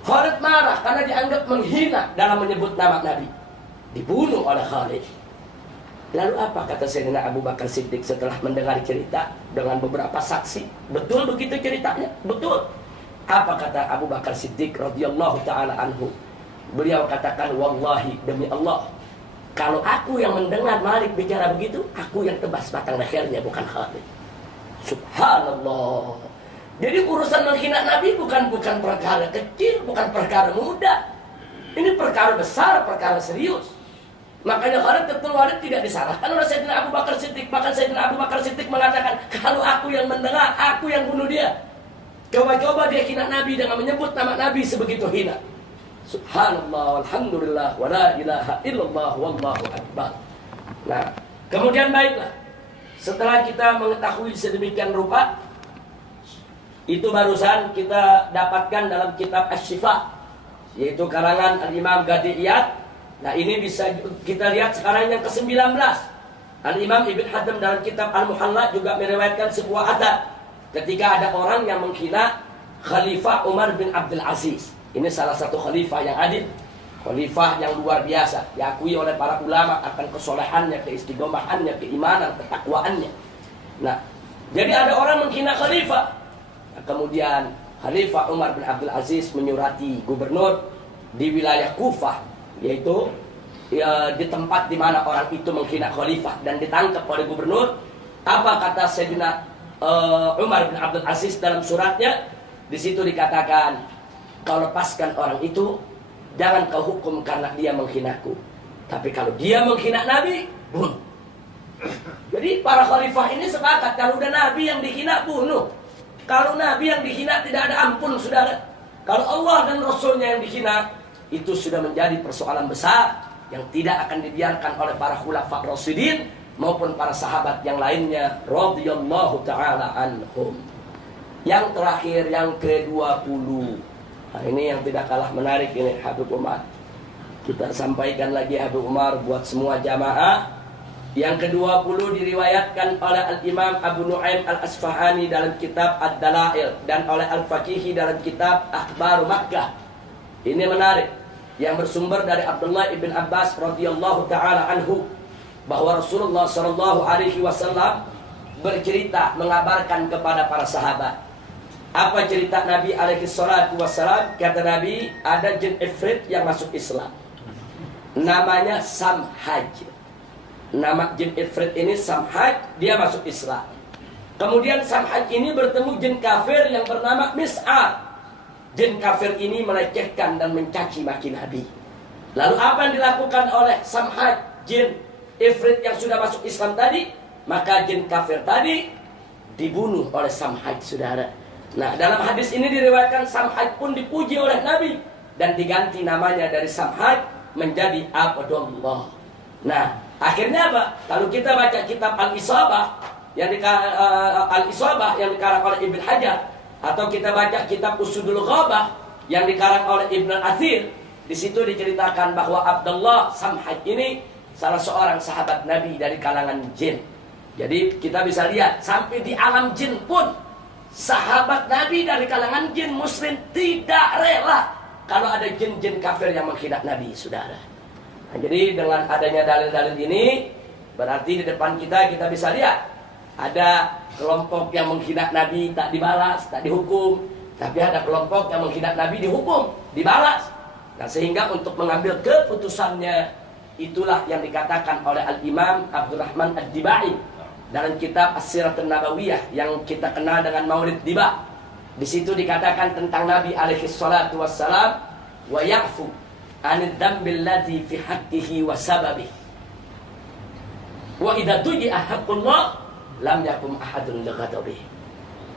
Khalid marah karena dianggap menghina dalam menyebut nama Nabi. Dibunuh oleh Khalid. Lalu apa kata Sayyidina Abu Bakar Siddiq setelah mendengar cerita dengan beberapa saksi? Betul begitu ceritanya? Betul. Apa kata Abu Bakar Siddiq radhiyallahu taala anhu? Beliau katakan, "Wallahi, demi Allah, kalau aku yang mendengar Malik bicara begitu, aku yang tebas batang lehernya, bukan Khalid." Subhanallah. Jadi urusan menghina Nabi bukan perkara kecil, bukan perkara mudah. Ini perkara besar, perkara serius. Makanya Khalid bin Walid tidak disalahkan oleh Sayyidina Abu Bakar Siddiq. Bahkan Sayyidina Abu Bakar Siddiq mengatakan, "Kalau aku yang mendengar, aku yang bunuh dia." Coba-coba dia hina Nabi dengan menyebut nama Nabi sebegitu hina. Subhanallah, alhamdulillah, wa la ilaha illallah, wallahu akbar. Nah, kemudian baiklah. Setelah kita mengetahui sedemikian rupa, itu barusan kita dapatkan dalam kitab Asy-Syifa, yaitu karangan Al-Imam Qadhi Iyad. Nah, ini bisa kita lihat sekarang yang ke-19. Al-Imam Ibn Hazm dalam kitab Al-Muhalla juga meriwayatkan sebuah athar ketika ada orang yang menghina Khalifah Umar bin Abdul Aziz. Ini salah satu khalifah yang adil, khalifah yang luar biasa, diakui oleh para ulama akan kesolehannya, keistiqomahannya, keimanan, ketakwaannya. Nah, jadi ada orang menghina khalifah. Nah, kemudian Khalifah Umar bin Abdul Aziz menyurati gubernur di wilayah Kufah, yaitu di tempat di mana orang itu menghina khalifah dan ditangkap oleh gubernur. Apa kata Sayyidina Umar bin Abdul Aziz dalam suratnya? Di situ dikatakan, kau lepaskan orang itu, jangan kau hukum karena dia menghinaku. Tapi kalau dia menghina Nabi, bunuh. Jadi para khalifah ini sepakat, kalau udah Nabi yang dihina, bunuh. Kalau Nabi yang dihina, tidak ada ampun, saudara. Kalau Allah dan Rasulnya yang dihina, itu sudah menjadi persoalan besar yang tidak akan dibiarkan oleh para khulafa rasyidin maupun para sahabat yang lainnya radhiyallahu taala anhum. Yang terakhir, yang ke-20. Nah, ini yang tidak kalah menarik ini, Habib Umar. Kita sampaikan lagi Habib Umar buat semua jamaah. Yang ke-20 diriwayatkan oleh Al-Imam Abu Nu'aim Al-Asfahani dalam kitab Ad-Dalail dan oleh Al-Faqihi dalam kitab Akhbar Makkah. Ini menarik, yang bersumber dari Abdullah ibn Abbas radhiyallahu taala anhu, bahwa Rasulullah sallallahu alaihi wasallam bercerita mengabarkan kepada para sahabat. Apa cerita Nabi alaihi salatu wassalam? Kata Nabi, ada jin ifrit yang masuk Islam, namanya Samhaj. Nama jin ifrit ini Samhaj, dia masuk Islam. Kemudian Samhaj ini bertemu jin kafir yang bernama Mis'ar. Jin kafir ini melecehkan dan mencaci maki Nabi. Lalu apa yang dilakukan oleh Samhaj, jin ifrit yang sudah masuk Islam tadi? Maka jin kafir tadi dibunuh oleh Samhaj, saudara. Nah, dalam hadis ini diriwayatkan Samhaj pun dipuji oleh Nabi dan diganti namanya dari Samhaj menjadi Abdullah. Nah, akhirnya apa? Kalau kita baca kitab Al-Isabah yang dikarang oleh Ibn Hajar, atau kita baca kitab Usudul Ghabah yang dikarang oleh Ibn Athir, di situ diceritakan bahwa Abdullah Samhaj ini salah seorang sahabat Nabi dari kalangan jin. Jadi kita bisa lihat sampai di alam jin pun sahabat Nabi dari kalangan jin muslim tidak rela kalau ada jin-jin kafir yang menghina Nabi, saudara. Nah, jadi dengan adanya dalil-dalil ini, berarti di depan kita bisa lihat ada kelompok yang menghina Nabi tak dibalas, tak dihukum. Tapi ada kelompok yang menghina Nabi dihukum, dibalas. Nah, sehingga untuk mengambil keputusannya, itulah yang dikatakan oleh Al-Imam Abdurrahman Ad-Dibai dalam kitab As-Siratun Nabawiyah yang kita kenal dengan Maulid Diba. Di situ dikatakan tentang Nabi alaihi salatu wassalam, wa ya'fu 'anil dzambil ladzi fi haqqihi wa sababihi. Wa idza tuji'a haqqullah lam yakum ahadun lighadabihi.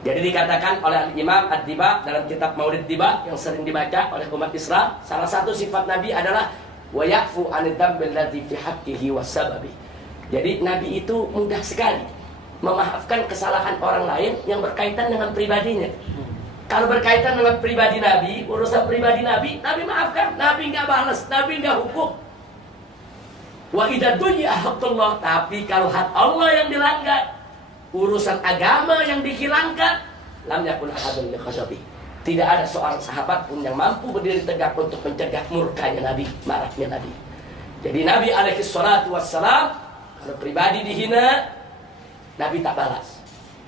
Jadi dikatakan oleh Imam Ad-Diba dalam kitab Maulid Diba yang sering dibaca oleh umat Islam, salah satu sifat Nabi adalah wa ya'fu 'anil dzambil ladzi fi haqqihi wa sababihi. Jadi Nabi itu mudah sekali memaafkan kesalahan orang lain yang berkaitan dengan pribadinya. Kalau berkaitan dengan pribadi Nabi, urusan pribadi Nabi, Nabi maafkan, Nabi nggak balas, Nabi nggak hukum. Wa idza dunya haqqullah, tapi kalau hak Allah yang dilanggar, urusan agama yang dihilangkan, lam yakun ahadun lighadabi. Tidak ada seorang sahabat pun yang mampu berdiri tegak untuk mencegah murkanya Nabi, marahnya Nabi. Jadi Nabi alaihi salatu wassalam, kalau pribadi dihina, Nabi tak balas.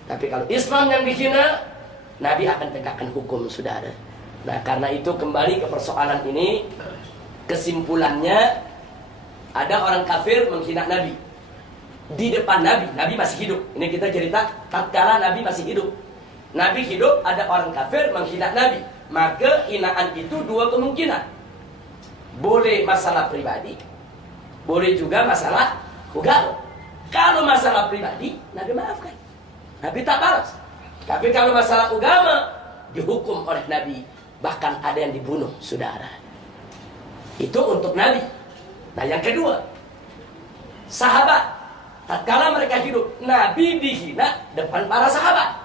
Tapi kalau Islam yang dihina, Nabi akan tegakkan hukum, saudara. Nah, karena itu kembali ke persoalan ini, kesimpulannya ada orang kafir menghina Nabi di depan Nabi. Nabi masih hidup. Ini kita cerita tatkala Nabi masih hidup. Nabi hidup, ada orang kafir menghina Nabi. Maka hinaan itu dua kemungkinan. Boleh masalah pribadi, boleh juga masalah agama. Kalau masalah pribadi, Nabi maafkan, Nabi tak balas. Tapi kalau masalah agama, dihukum oleh Nabi. Bahkan ada yang dibunuh, saudara. Itu untuk Nabi. Nah yang kedua, sahabat. Tatkala mereka hidup, Nabi dihina depan para sahabat.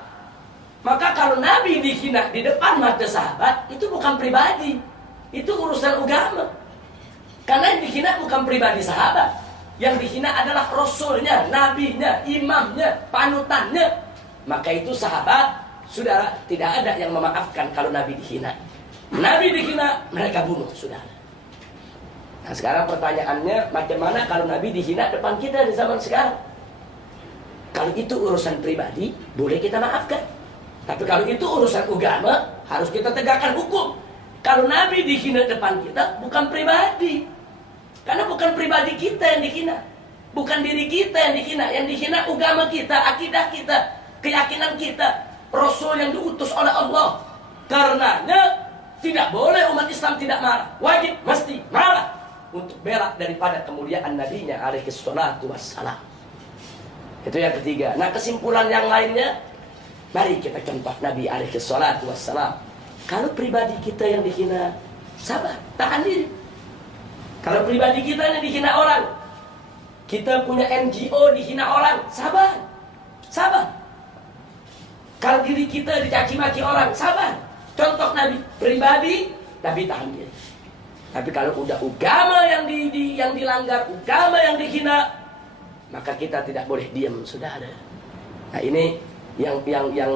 Maka kalau Nabi dihina di depan mata sahabat, itu bukan pribadi, itu urusan agama. Karena yang dihina bukan pribadi sahabat, yang dihina adalah Rasulnya, Nabinya, imamnya, panutannya. Maka itu sahabat, saudara, tidak ada yang memaafkan kalau Nabi dihina. Nabi dihina, mereka bunuh, saudara. Nah sekarang pertanyaannya, macam mana kalau Nabi dihina depan kita di zaman sekarang? Kalau itu urusan pribadi, boleh kita maafkan. Tapi kalau itu urusan agama, harus kita tegakkan hukum. Kalau Nabi dihina depan kita, bukan pribadi. Karena bukan pribadi kita yang dihina, bukan diri kita yang dihina. Yang dihina agama kita, akidah kita, keyakinan kita, Rasul yang diutus oleh Allah. Karenanya tidak boleh umat Islam tidak marah. Wajib, mesti marah untuk bela daripada kemuliaan Nabi-Nya alaihi salatu wassalam. Itu yang ketiga. Nah kesimpulan yang lainnya, mari kita contoh Nabi alaihi salatu wassalam. Kalau pribadi kita yang dihina, sabar, tahan diri. Kalau pribadi kita yang dihina orang, kita punya NGO dihina orang, sabar, sabar. Kalau diri kita dicaci maki orang, sabar. Contoh Nabi, pribadi, tapi tahan diri. Tapi kalau udah agama yang dilanggar, agama yang dihina, maka kita tidak boleh diam, saudara. Nah ini yang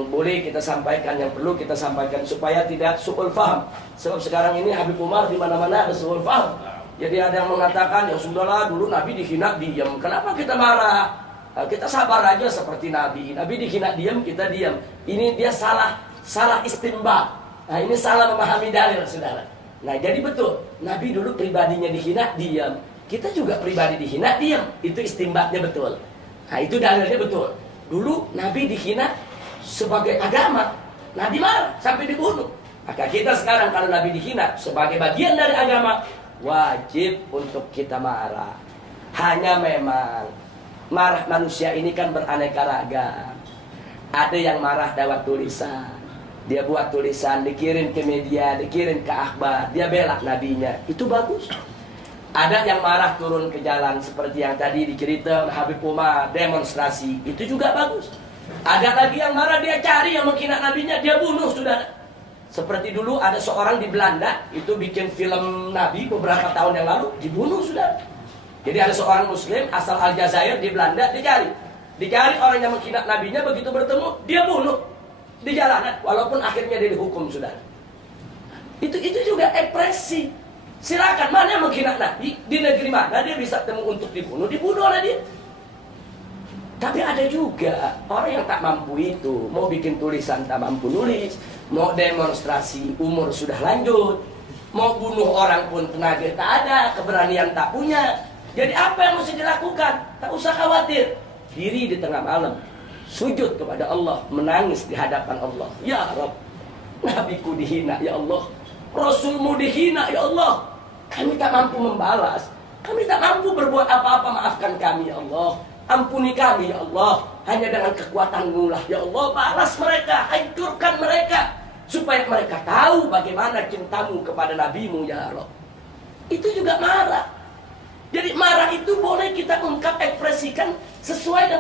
boleh kita sampaikan, yang perlu kita sampaikan supaya tidak su'ul faham. Sebab sekarang ini Habib Umar di mana-mana ada su'ul faham. Jadi ada yang mengatakan, ya sudahlah dulu Nabi dihina diam, kenapa kita marah? Kita sabar aja seperti Nabi. Nabi dihina diam, kita diam. Ini dia salah istimba. Nah ini salah memahami dalil, saudara. Nah jadi betul, Nabi dulu pribadinya dihina diam, kita juga pribadi dihina diam. Itu istimbatnya betul. Nah itu dalilnya betul. Dulu Nabi dihina sebagai agama, Nabi marah sampai dibunuh. Maka kita sekarang kalau Nabi dihina sebagai bagian dari agama, wajib untuk kita marah. Hanya memang marah manusia ini kan beraneka ragam. Ada yang marah lewat tulisan, dia buat tulisan, dikirim ke media, dikirim ke akhbar, dia bela nabinya, itu bagus. Ada yang marah turun ke jalan seperti yang tadi dicerita Habib Umar, demonstrasi, itu juga bagus. Ada lagi yang marah, dia cari yang menghina nabinya, dia bunuh, saudara. Seperti dulu ada seorang di Belanda, itu bikin film Nabi beberapa tahun yang lalu, dibunuh, saudara. Jadi ada seorang muslim asal Aljazair di Belanda, dicari orang yang menghina nabinya, begitu bertemu, dia bunuh di jalanan, walaupun akhirnya dia dihukum, saudara. Itu juga ekspresi. Silakan, mana yang menghina Nabi, di negeri mana dia bisa temu untuk dibunuh oleh dia. Tapi ada juga orang yang tak mampu itu, mau bikin tulisan tak mampu nulis, mau demonstrasi umur sudah lanjut, mau bunuh orang pun tenaga tak ada, keberanian tak punya. Jadi apa yang mesti dilakukan? Tak usah khawatir. Diri di tengah malam, sujud kepada Allah, menangis di hadapan Allah. Ya Rabb, Nabiku dihina, ya Allah. Rasulmu dihina, ya Allah. Kami tak mampu membalas, kami tak mampu berbuat apa-apa, maafkan kami, ya Allah. Ampuni kami, ya Allah. Hanya dengan kekuatan-Mu lah, ya Allah. Balas mereka, hancurkan mereka, supaya mereka tahu bagaimana cintamu kepada Nabi-Mu, ya Allah. Itu juga marah. Jadi marah itu boleh kita ungkap, ekspresikan sesuai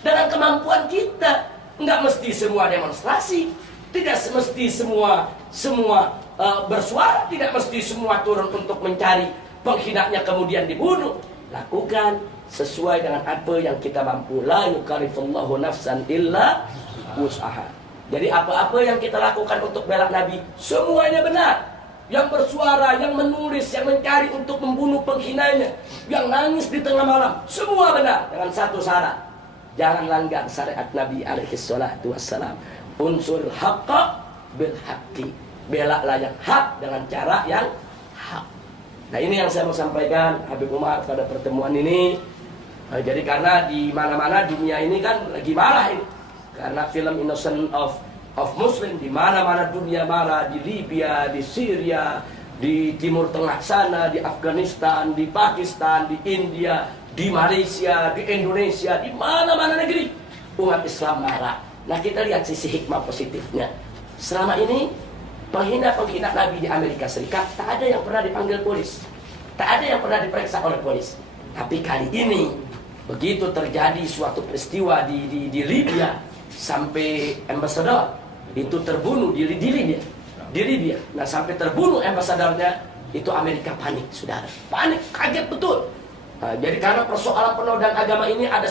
dengan kemampuan kita. Enggak mesti semua demonstrasi, tidak mesti semua bersuara, tidak mesti semua turun untuk mencari penghinanya kemudian dibunuh. Lakukan sesuai dengan apa yang kita mampu. La yukallifullahu nafsan illa wus'aha. Jadi apa-apa yang kita lakukan untuk bela Nabi, semuanya benar. Yang bersuara, yang menulis, yang mencari untuk membunuh penghinanya, yang nangis di tengah malam, semua benar. Dengan satu syarat, jangan langgar syariat Nabi alaihi salatu wassalam. Unsur haqqa bil haqqi. Bela lah yang hak dengan cara yang hak. Nah ini yang saya mau sampaikan Habib Umar pada pertemuan ini. Jadi karena di mana-mana dunia ini kan lagi marah ini. Karena film Innocent of Muslim di mana-mana dunia marah, di Libya, di Syria, di Timur Tengah sana, di Afghanistan, di Pakistan, di India, di Malaysia, di Indonesia, di mana-mana negeri umat Islam marah. Nah kita lihat sisi hikmah positifnya. Selama ini penghina Nabi di Amerika Serikat tak ada yang pernah dipanggil polis. Tak ada yang pernah diperiksa oleh polisi. Tapi kali ini begitu terjadi suatu peristiwa di Libya, sampai ambasador itu terbunuh di Libya. Nah, sampai terbunuh ambasadornya, itu Amerika panik, saudara. Panik, kaget betul. Nah, jadi karena persoalan penodaan agama ini, ada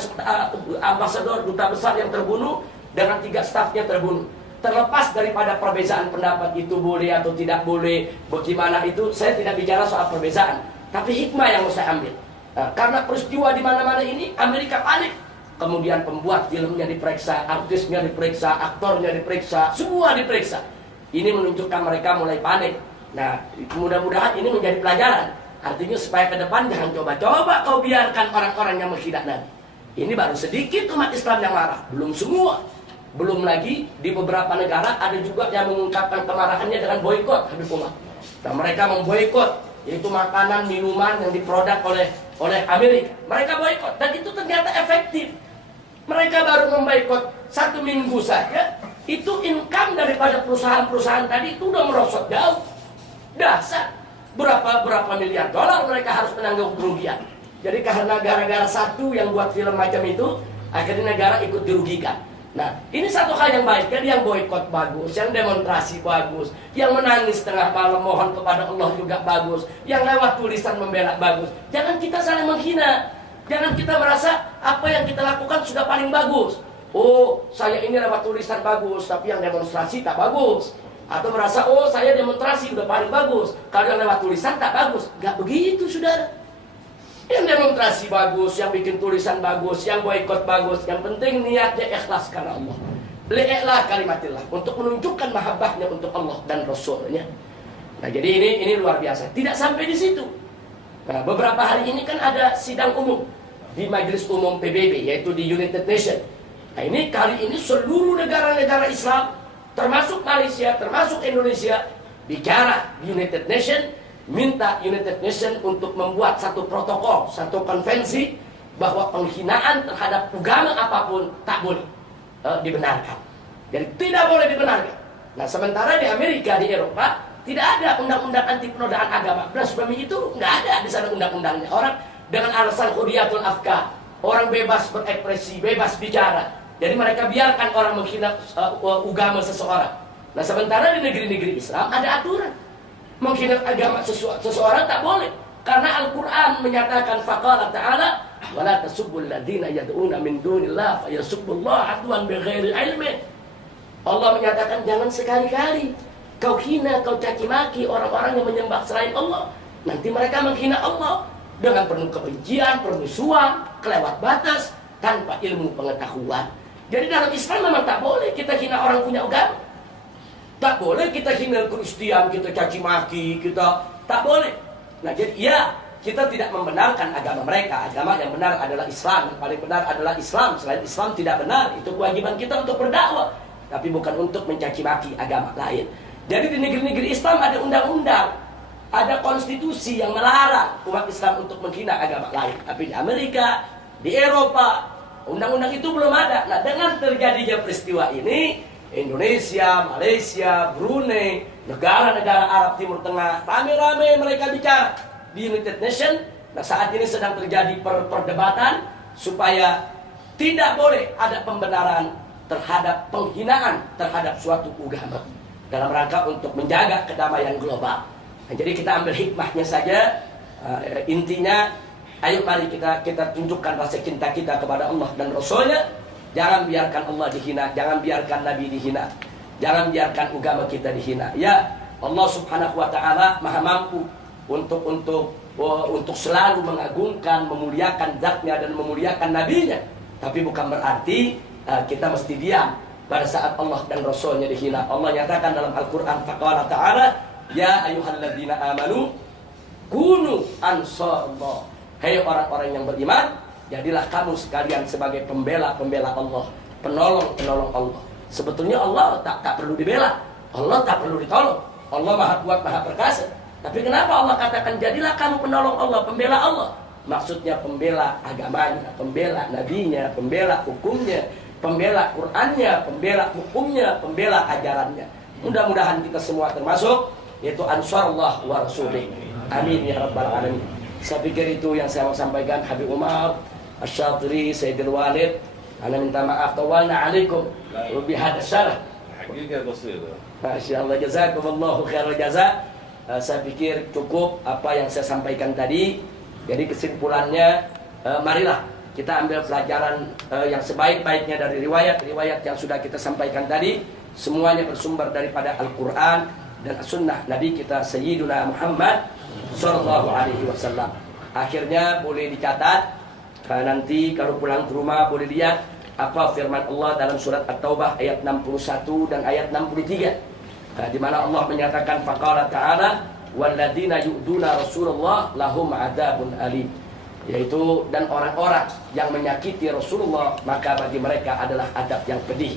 ambasador duta besar yang terbunuh dengan 3 stafnya terbunuh. Terlepas daripada perbedaan pendapat itu boleh atau tidak boleh, bagaimana itu, saya tidak bicara soal perbedaan, tapi hikmah yang mau saya ambil. Nah, karena peristiwa di mana-mana ini, Amerika panik. Kemudian pembuat filmnya diperiksa, artisnya diperiksa, aktornya diperiksa, semua diperiksa. Ini menunjukkan mereka mulai panik. Nah, mudah-mudahan ini menjadi pelajaran. Artinya supaya ke depan jangan coba-coba kau biarkan orang-orang yang menghina Nabi. Ini baru sedikit umat Islam yang marah, belum semua. Belum lagi di beberapa negara ada juga yang mengungkapkan kemarahannya dengan boikot Habib Umar. Nah, mereka memboikot, yaitu makanan, minuman yang diproduk oleh Amerika. Mereka boikot dan itu ternyata efektif. Mereka baru memboikot 1 minggu saja, itu income daripada perusahaan-perusahaan tadi itu udah merosot jauh. Dasar berapa miliar dolar mereka harus menanggung kerugian. Jadi karena gara-gara satu yang buat film macam itu, akhirnya negara ikut dirugikan. Nah, ini satu hal yang baik. Jadi yang boikot bagus, yang demonstrasi bagus, yang menangis tengah malam mohon kepada Allah juga bagus, yang lewat tulisan membela bagus. Jangan kita saling menghina. Jangan kita merasa apa yang kita lakukan sudah paling bagus. Oh, saya ini lewat tulisan bagus, tapi yang demonstrasi tak bagus. Atau merasa, oh saya demonstrasi udah paling bagus, kalau yang lewat tulisan tak bagus. Gak begitu, saudara. Yang demonstrasi bagus, yang bikin tulisan bagus, yang boikot bagus, yang penting niatnya ikhlas karena Allah. Li'iklah kalimatillah, untuk menunjukkan mahabbahnya untuk Allah dan Rasulnya. Nah, jadi ini luar biasa. Tidak sampai di situ. Nah, beberapa hari ini kan ada sidang umum di Majelis Umum PBB, yaitu di United Nations. Nah, ini kali ini seluruh negara-negara Islam, termasuk Malaysia, termasuk Indonesia, bicara di United Nations, minta United Nations untuk membuat satu protokol, satu konvensi bahwa penghinaan terhadap agama apapun tak boleh dibenarkan. Jadi tidak boleh dibenarkan. Nah, sementara di Amerika, di Eropa tidak ada undang-undang anti penodaan agama. Blasfemi itu nggak ada di sana undang-undangnya. Orang dengan alasan huriyatul afkar, orang bebas berekspresi, bebas bicara. Jadi mereka biarkan orang menghina agama seseorang. Nah, sementara di negeri-negeri Islam ada aturan. Menghina agama seseorang tak boleh. Karena Al-Quran menyatakan faqala ta'ala wala tasubbul ladzina yad'una min dunillah fayasubbullaha adwan bighairi ilmin. Allah menyatakan jangan sekali-kali kau hina, kau caci maki orang-orang yang menyembah selain Allah. Nanti mereka menghina Allah dengan penuh kebencian, permusuhan, kelewat batas, tanpa ilmu pengetahuan. Jadi dalam Islam memang tak boleh kita hina orang punya agama. Tak boleh kita hina Kristen, kita caci maki, kita tak boleh. Nah, jadi ya, kita tidak membenarkan agama mereka. Agama yang benar adalah Islam, yang paling benar adalah Islam. Selain Islam tidak benar. Itu kewajiban kita untuk berdakwah, tapi bukan untuk mencaci maki agama lain. Jadi di negeri-negeri Islam ada undang-undang, ada konstitusi yang melarang umat Islam untuk menghina agama lain. Tapi di Amerika, di Eropa, undang-undang itu belum ada. Nah, dengan terjadinya peristiwa ini, Indonesia, Malaysia, Brunei, negara-negara Arab Timur Tengah, rame-rame mereka bicara di United Nations. Nah, saat ini sedang terjadi perdebatan supaya tidak boleh ada pembenaran terhadap penghinaan terhadap suatu agama dalam rangka untuk menjaga kedamaian global. Nah, jadi kita ambil hikmahnya saja. Intinya, ayo mari kita tunjukkan rasa cinta kita kepada Allah dan Rasulnya. Jangan biarkan Allah dihina, jangan biarkan Nabi dihina, jangan biarkan agama kita dihina. Ya, Allah Subhanahu wa taala Maha mampu untuk selalu mengagungkan, memuliakan zatnya dan memuliakan nabinya. Tapi bukan berarti kita mesti diam pada saat Allah dan Rasulnya dihina. Allah nyatakan dalam Al-Qur'an faqala ta'ala, ya ayyuhalladzina amanu kunu ansarallah. Hai orang-orang yang beriman, jadilah kamu sekalian sebagai pembela-pembela Allah, penolong-penolong Allah. Sebetulnya Allah tak perlu dibela, Allah tak perlu ditolong. Allah Maha Kuat, Maha Perkasa. Tapi kenapa Allah katakan jadilah kamu penolong Allah, pembela Allah? Maksudnya pembela agamanya, pembela nabinya, pembela hukumnya, pembela Qur'annya, pembela hukumnya, pembela ajarannya. Mudah-mudahan kita semua termasuk, yaitu ansarullah wa rasulih. Amin ya rabbal alamin. Saya pikir itu yang saya mau sampaikan. Habib Umar Asy-Syatiri, Sayyidil Walid, ana minta maaf tawalna alaikum wa bihadza syarah. Hakikat Rasul. Masyaallah, jazakumullahu khairal jaza. Saya pikir cukup apa yang saya sampaikan tadi. Jadi kesimpulannya, marilah kita ambil pelajaran yang sebaik-baiknya dari riwayat-riwayat yang sudah kita sampaikan tadi. Semuanya bersumber daripada Al-Quran dan Sunnah Nabi kita Sayyiduna Muhammad Sallallahu Alaihi Wasallam. Akhirnya boleh dicatat, nanti kalau pulang ke rumah boleh lihat apa firman Allah dalam surat At-Taubah ayat 61 dan ayat 63. Di mana Allah menyatakan faqala ta'ala walladzina yu'duna Rasulullah lahum adzabun alim, yaitu dan orang-orang yang menyakiti Rasulullah maka bagi mereka adalah adab yang pedih.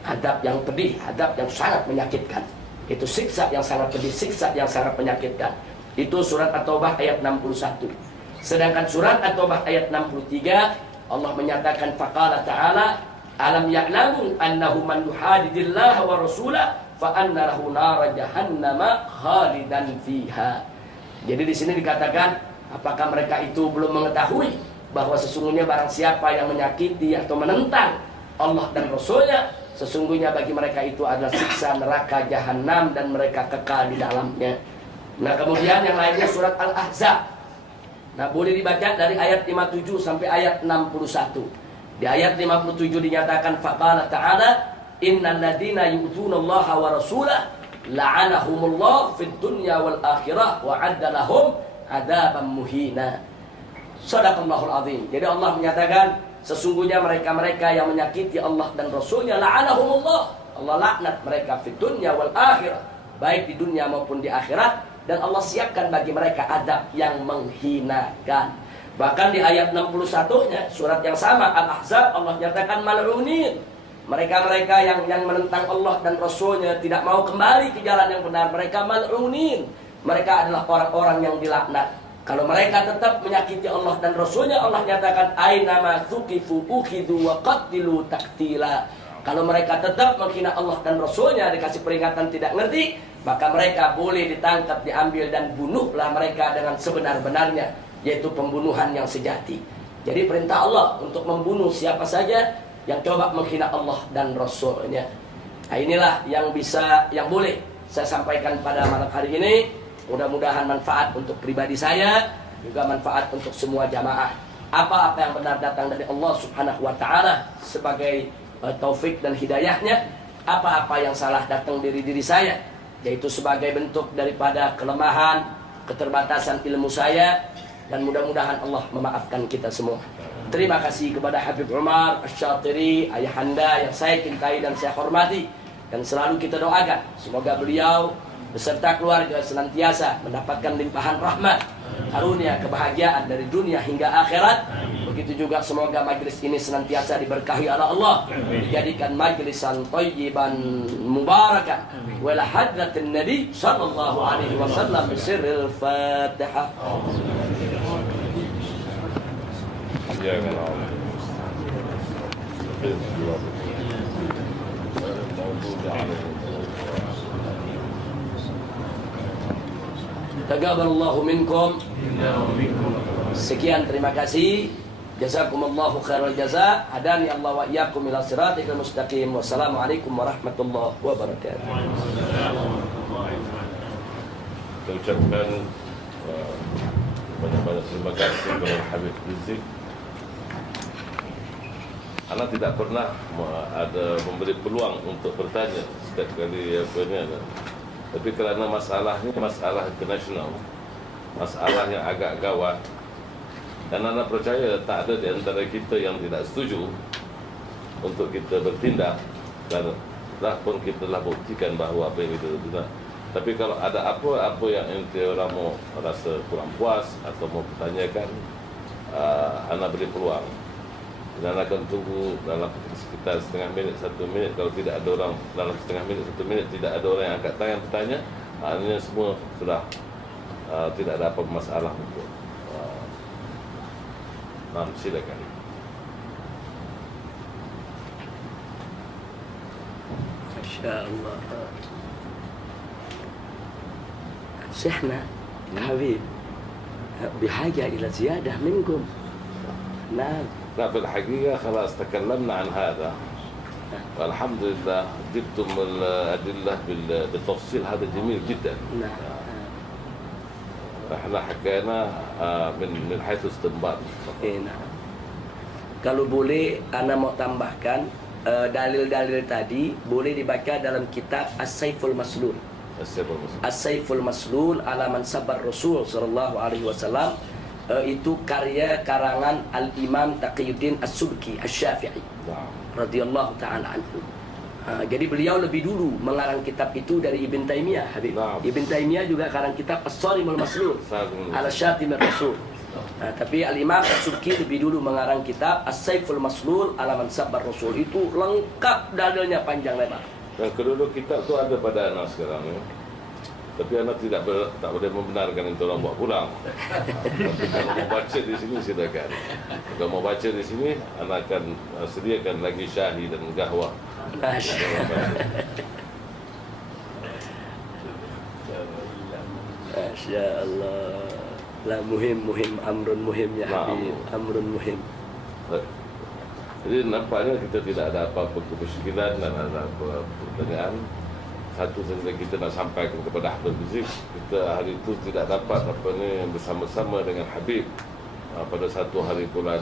Adab yang pedih, adab yang sangat menyakitkan. Itu siksa yang sangat pedih, siksa yang sangat menyakitkan. Itu surat At-Taubah ayat 61. Sedangkan surat At-Taubah ayat 63 Allah menyatakan faqala ta'ala alam ya'lamu annahu man yuhadidillaha wa rasulah fa anna lahu nar jahannama khalidan fiha. Jadi di sini dikatakan apakah mereka itu belum mengetahui bahwa sesungguhnya barang siapa yang menyakiti atau menentang Allah dan Rasulnya, sesungguhnya bagi mereka itu adalah siksa neraka jahanam dan mereka kekal di dalamnya. Nah kemudian yang lainnya surat Al-Ahzab. Nah boleh dibaca dari ayat 57 sampai ayat 61. Di ayat 57 dinyatakan faqala ta'ala innal ladzina yu'tunallaha wa rasulahu la'anahumullah fid dunya wal akhirah wa 'adda lahum 'adzaban muhina. Shadaqallahul azim. Jadi Allah menyatakan sesungguhnya mereka-mereka yang menyakiti Allah dan Rasulnya la'anahumullah, Allah laknat mereka fid dunya wal akhirah, baik di dunia maupun di akhirat, dan Allah siapkan bagi mereka adab yang menghinakan. Bahkan di ayat 61-nya surat yang sama Al-Ahzab Allah nyatakan mal'unin, mereka-mereka yang menentang Allah dan Rasulnya tidak mau kembali ke jalan yang benar, mereka mal'unin, mereka adalah orang-orang yang dilaknat. Kalau mereka tetap menyakiti Allah dan Rasulnya, Allah nyatakan ainama tuqifu ukhidhu wa qatilu taqtila. Kalau mereka tetap menghina Allah dan Rasulnya, dikasih peringatan tidak ngerti, maka mereka boleh ditangkap, diambil dan bunuhlah mereka dengan sebenar-benarnya, yaitu pembunuhan yang sejati. Jadi perintah Allah untuk membunuh siapa saja yang coba menghina Allah dan Rasulnya. Nah inilah yang boleh saya sampaikan pada malam hari ini. Mudah-mudahan manfaat untuk pribadi saya, juga manfaat untuk semua jamaah. Apa-apa yang benar datang dari Allah Subhanahu wa ta'ala sebagai taufik dan hidayahnya. Apa-apa yang salah datang dari diri saya, yaitu sebagai bentuk daripada kelemahan, keterbatasan ilmu saya, dan mudah-mudahan Allah memaafkan kita semua. Terima kasih kepada Habib Umar Asy-Syatiri, ayahanda yang saya cintai dan saya hormati, dan selalu kita doakan semoga beliau beserta keluarga senantiasa mendapatkan limpahan rahmat, karunia, kebahagiaan dari dunia hingga akhirat. Begitu juga semoga majlis ini senantiasa diberkahi oleh Allah, dijadikan majlisan thayyiban mubarakan wala hadratin nabi sallallahu alaihi wasallam bisirril Fatihah. Ya kan. Taqabbalallahu minkum. Sekian, terima kasih. Jazakumullahu khairal jaza. Hadani Allah wa iyyakum ila siratal mustaqim. Wassalamualaikum warahmatullahi wabarakatuh. Saya ucapkan banyak-banyak terima kasih kepada Habib Rizik. Ana tidak pernah ada memberi peluang untuk bertanya setiap kali apa ini ada. Tapi kerana masalah ini masalah internasional, masalah yang agak gawat, dan anda percaya tak ada di antara kita yang tidak setuju untuk kita bertindak, dan dah pun kita telah buktikan bahawa apa yang kita lakukan. Tapi kalau ada apa-apa yang ente orang mau rasa kurang puas atau mau pertanyakan, anda beri peluang. Dan akan tunggu dalam sekitar setengah minit, 1 minit. Kalau tidak ada orang dalam setengah minit, 1 minit tidak ada orang yang angkat tangan bertanya, maknanya semua sudah tidak ada apa masalah untuk silakan. Masya Allah. Syahna حبيب بحاجة إلى زيادة منكم. نعم. لا في الحقيقة خلاص تكلمنا عن هذا والحمد لله جبتم الأدلة بالتفصيل، هذا جميل جدا. نعم. احنا حكينا من حيث استنباط. Nah. Kalau boleh, Ana mau tambahkan dalil-dalil tadi boleh dibaca dalam kitab As-Saiful Maslul. As-Saiful Maslul ala man sabar Rasul sallallahu alaihi wasallam. Itu karya karangan Al-Imam Taqiyuddin As-Subki Asy-Syafi'i radhiyallahu taala anhu. Jadi beliau lebih dulu mengarang kitab itu dari Ibn Taimiyah, Habib. Ibn Taimiyah juga karang kitab As-Sarimul Maslul ala Syatimir Rasul. Tapi Al-Imam As-Subki lebih dulu mengarang kitab As-Saiful Maslul ala man sabar Rasul. Itu lengkap dalilnya panjang lebar. Dan kedua kitab itu ada pada anak sekarang ya. Tapi anak tak boleh membenarkan itu orang bawa pulang. Tapi kalau mau baca di sini silakan. Kalau mau baca di sini, anak akan sediakan lagi syahi dan gahwa. Masya Allah. Lah muhim amrun muhim ya Habib. Amrun muhim. Jadi nampaknya kita tidak ada apa-apa kemusykilan dan ada apa pertanyaan. Satu saja kita nak sampaikan kepada Habib Rizik, kita hari itu tidak dapat bersama-sama dengan Habib pada satu hari bulan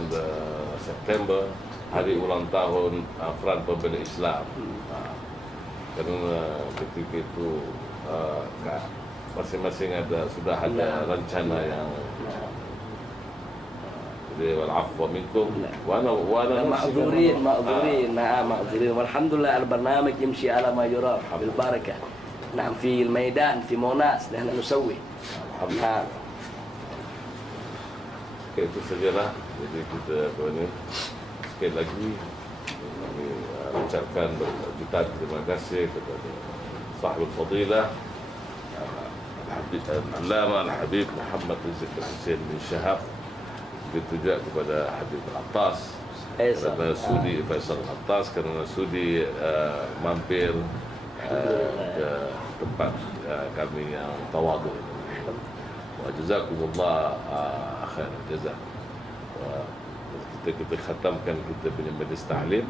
September, hari ulang tahun Front Pembela Islam. Kerana ketika itu masing-masing sudah ada rencana yang والعفو منكم وانا معذورين. نعم معذورين والحمد لله البرنامج يمشي على ما يرام بالبركه. نعم في الميدان في موناس نحن نسوي. نعم. Itu sajalah. Jadi kita sekali lagi kami ucapkan berjuta terima kasih kepada Sahibul Fadilah Al-Allama Al-Habib Muhammad Rizik Al-Husain bin Syahab. Begitu juga kepada Habib Al-Attas kerana sudi Faisal Al-Attas kerana sudi mampir ke tempat kami yang tawadhu. Wa jazakumullah khair jazak. Kita khatamkan kita punya majlis ta'lim.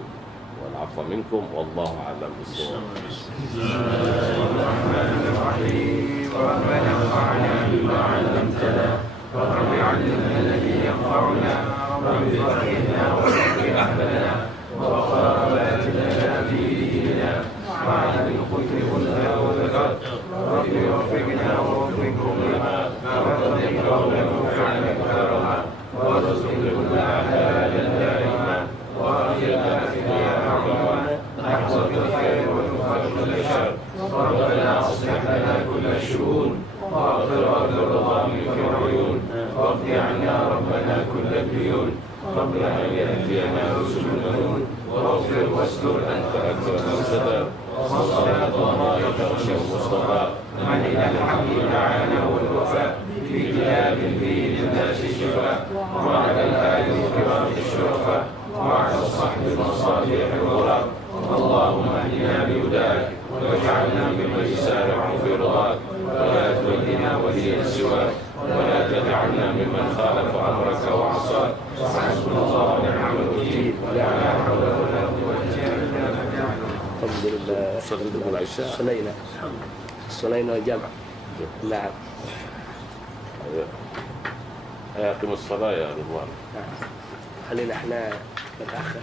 Wal afwa minkum wallahu a'lam bissawab. Bismillahirrahmanirrahim. Rabbana anfa'na bima 'allamtana رب علمنا الذي ينفعنا رب فقهنا وفقه أهلنا وقربات لنا في ديننا مع الخير والهدى والذكر رب وفقنا ووفقهم لما أردت قولا وفعلا كرما وارزق كل حلالا دائما وأخيرا فيها عظيما نحفظ الخير ونفعل كل شر ربنا أصلح لنا كل الشؤون وأقر الرضا منك العيون واقض عنا ربنا كل الديون قبل أن يأتينا رسل المنون واغفر واستر أنت أكرم الستر وصلاة الله تغشى المصطفى من إلى الحق دعانا والوفاء في كتاب فيه للناس شفاء وعلى الآل الكرام الشرفاء وعلى الصحب المصالح الغراب اللهم اهدنا بهداك واجعلنا ممن يسارع في رضاك ولا تولنا وليا سواك ولا تدعنا ممن خالف امرك وعصاك وحسبنا الله ونعم الوكيل ولا حول ولا قوه الا بالله. الحمد لله. صلينا العشاء. صلينا الجمع. نعم. يقيم الصلاه يا رضوان. خلينا احنا نتاخر.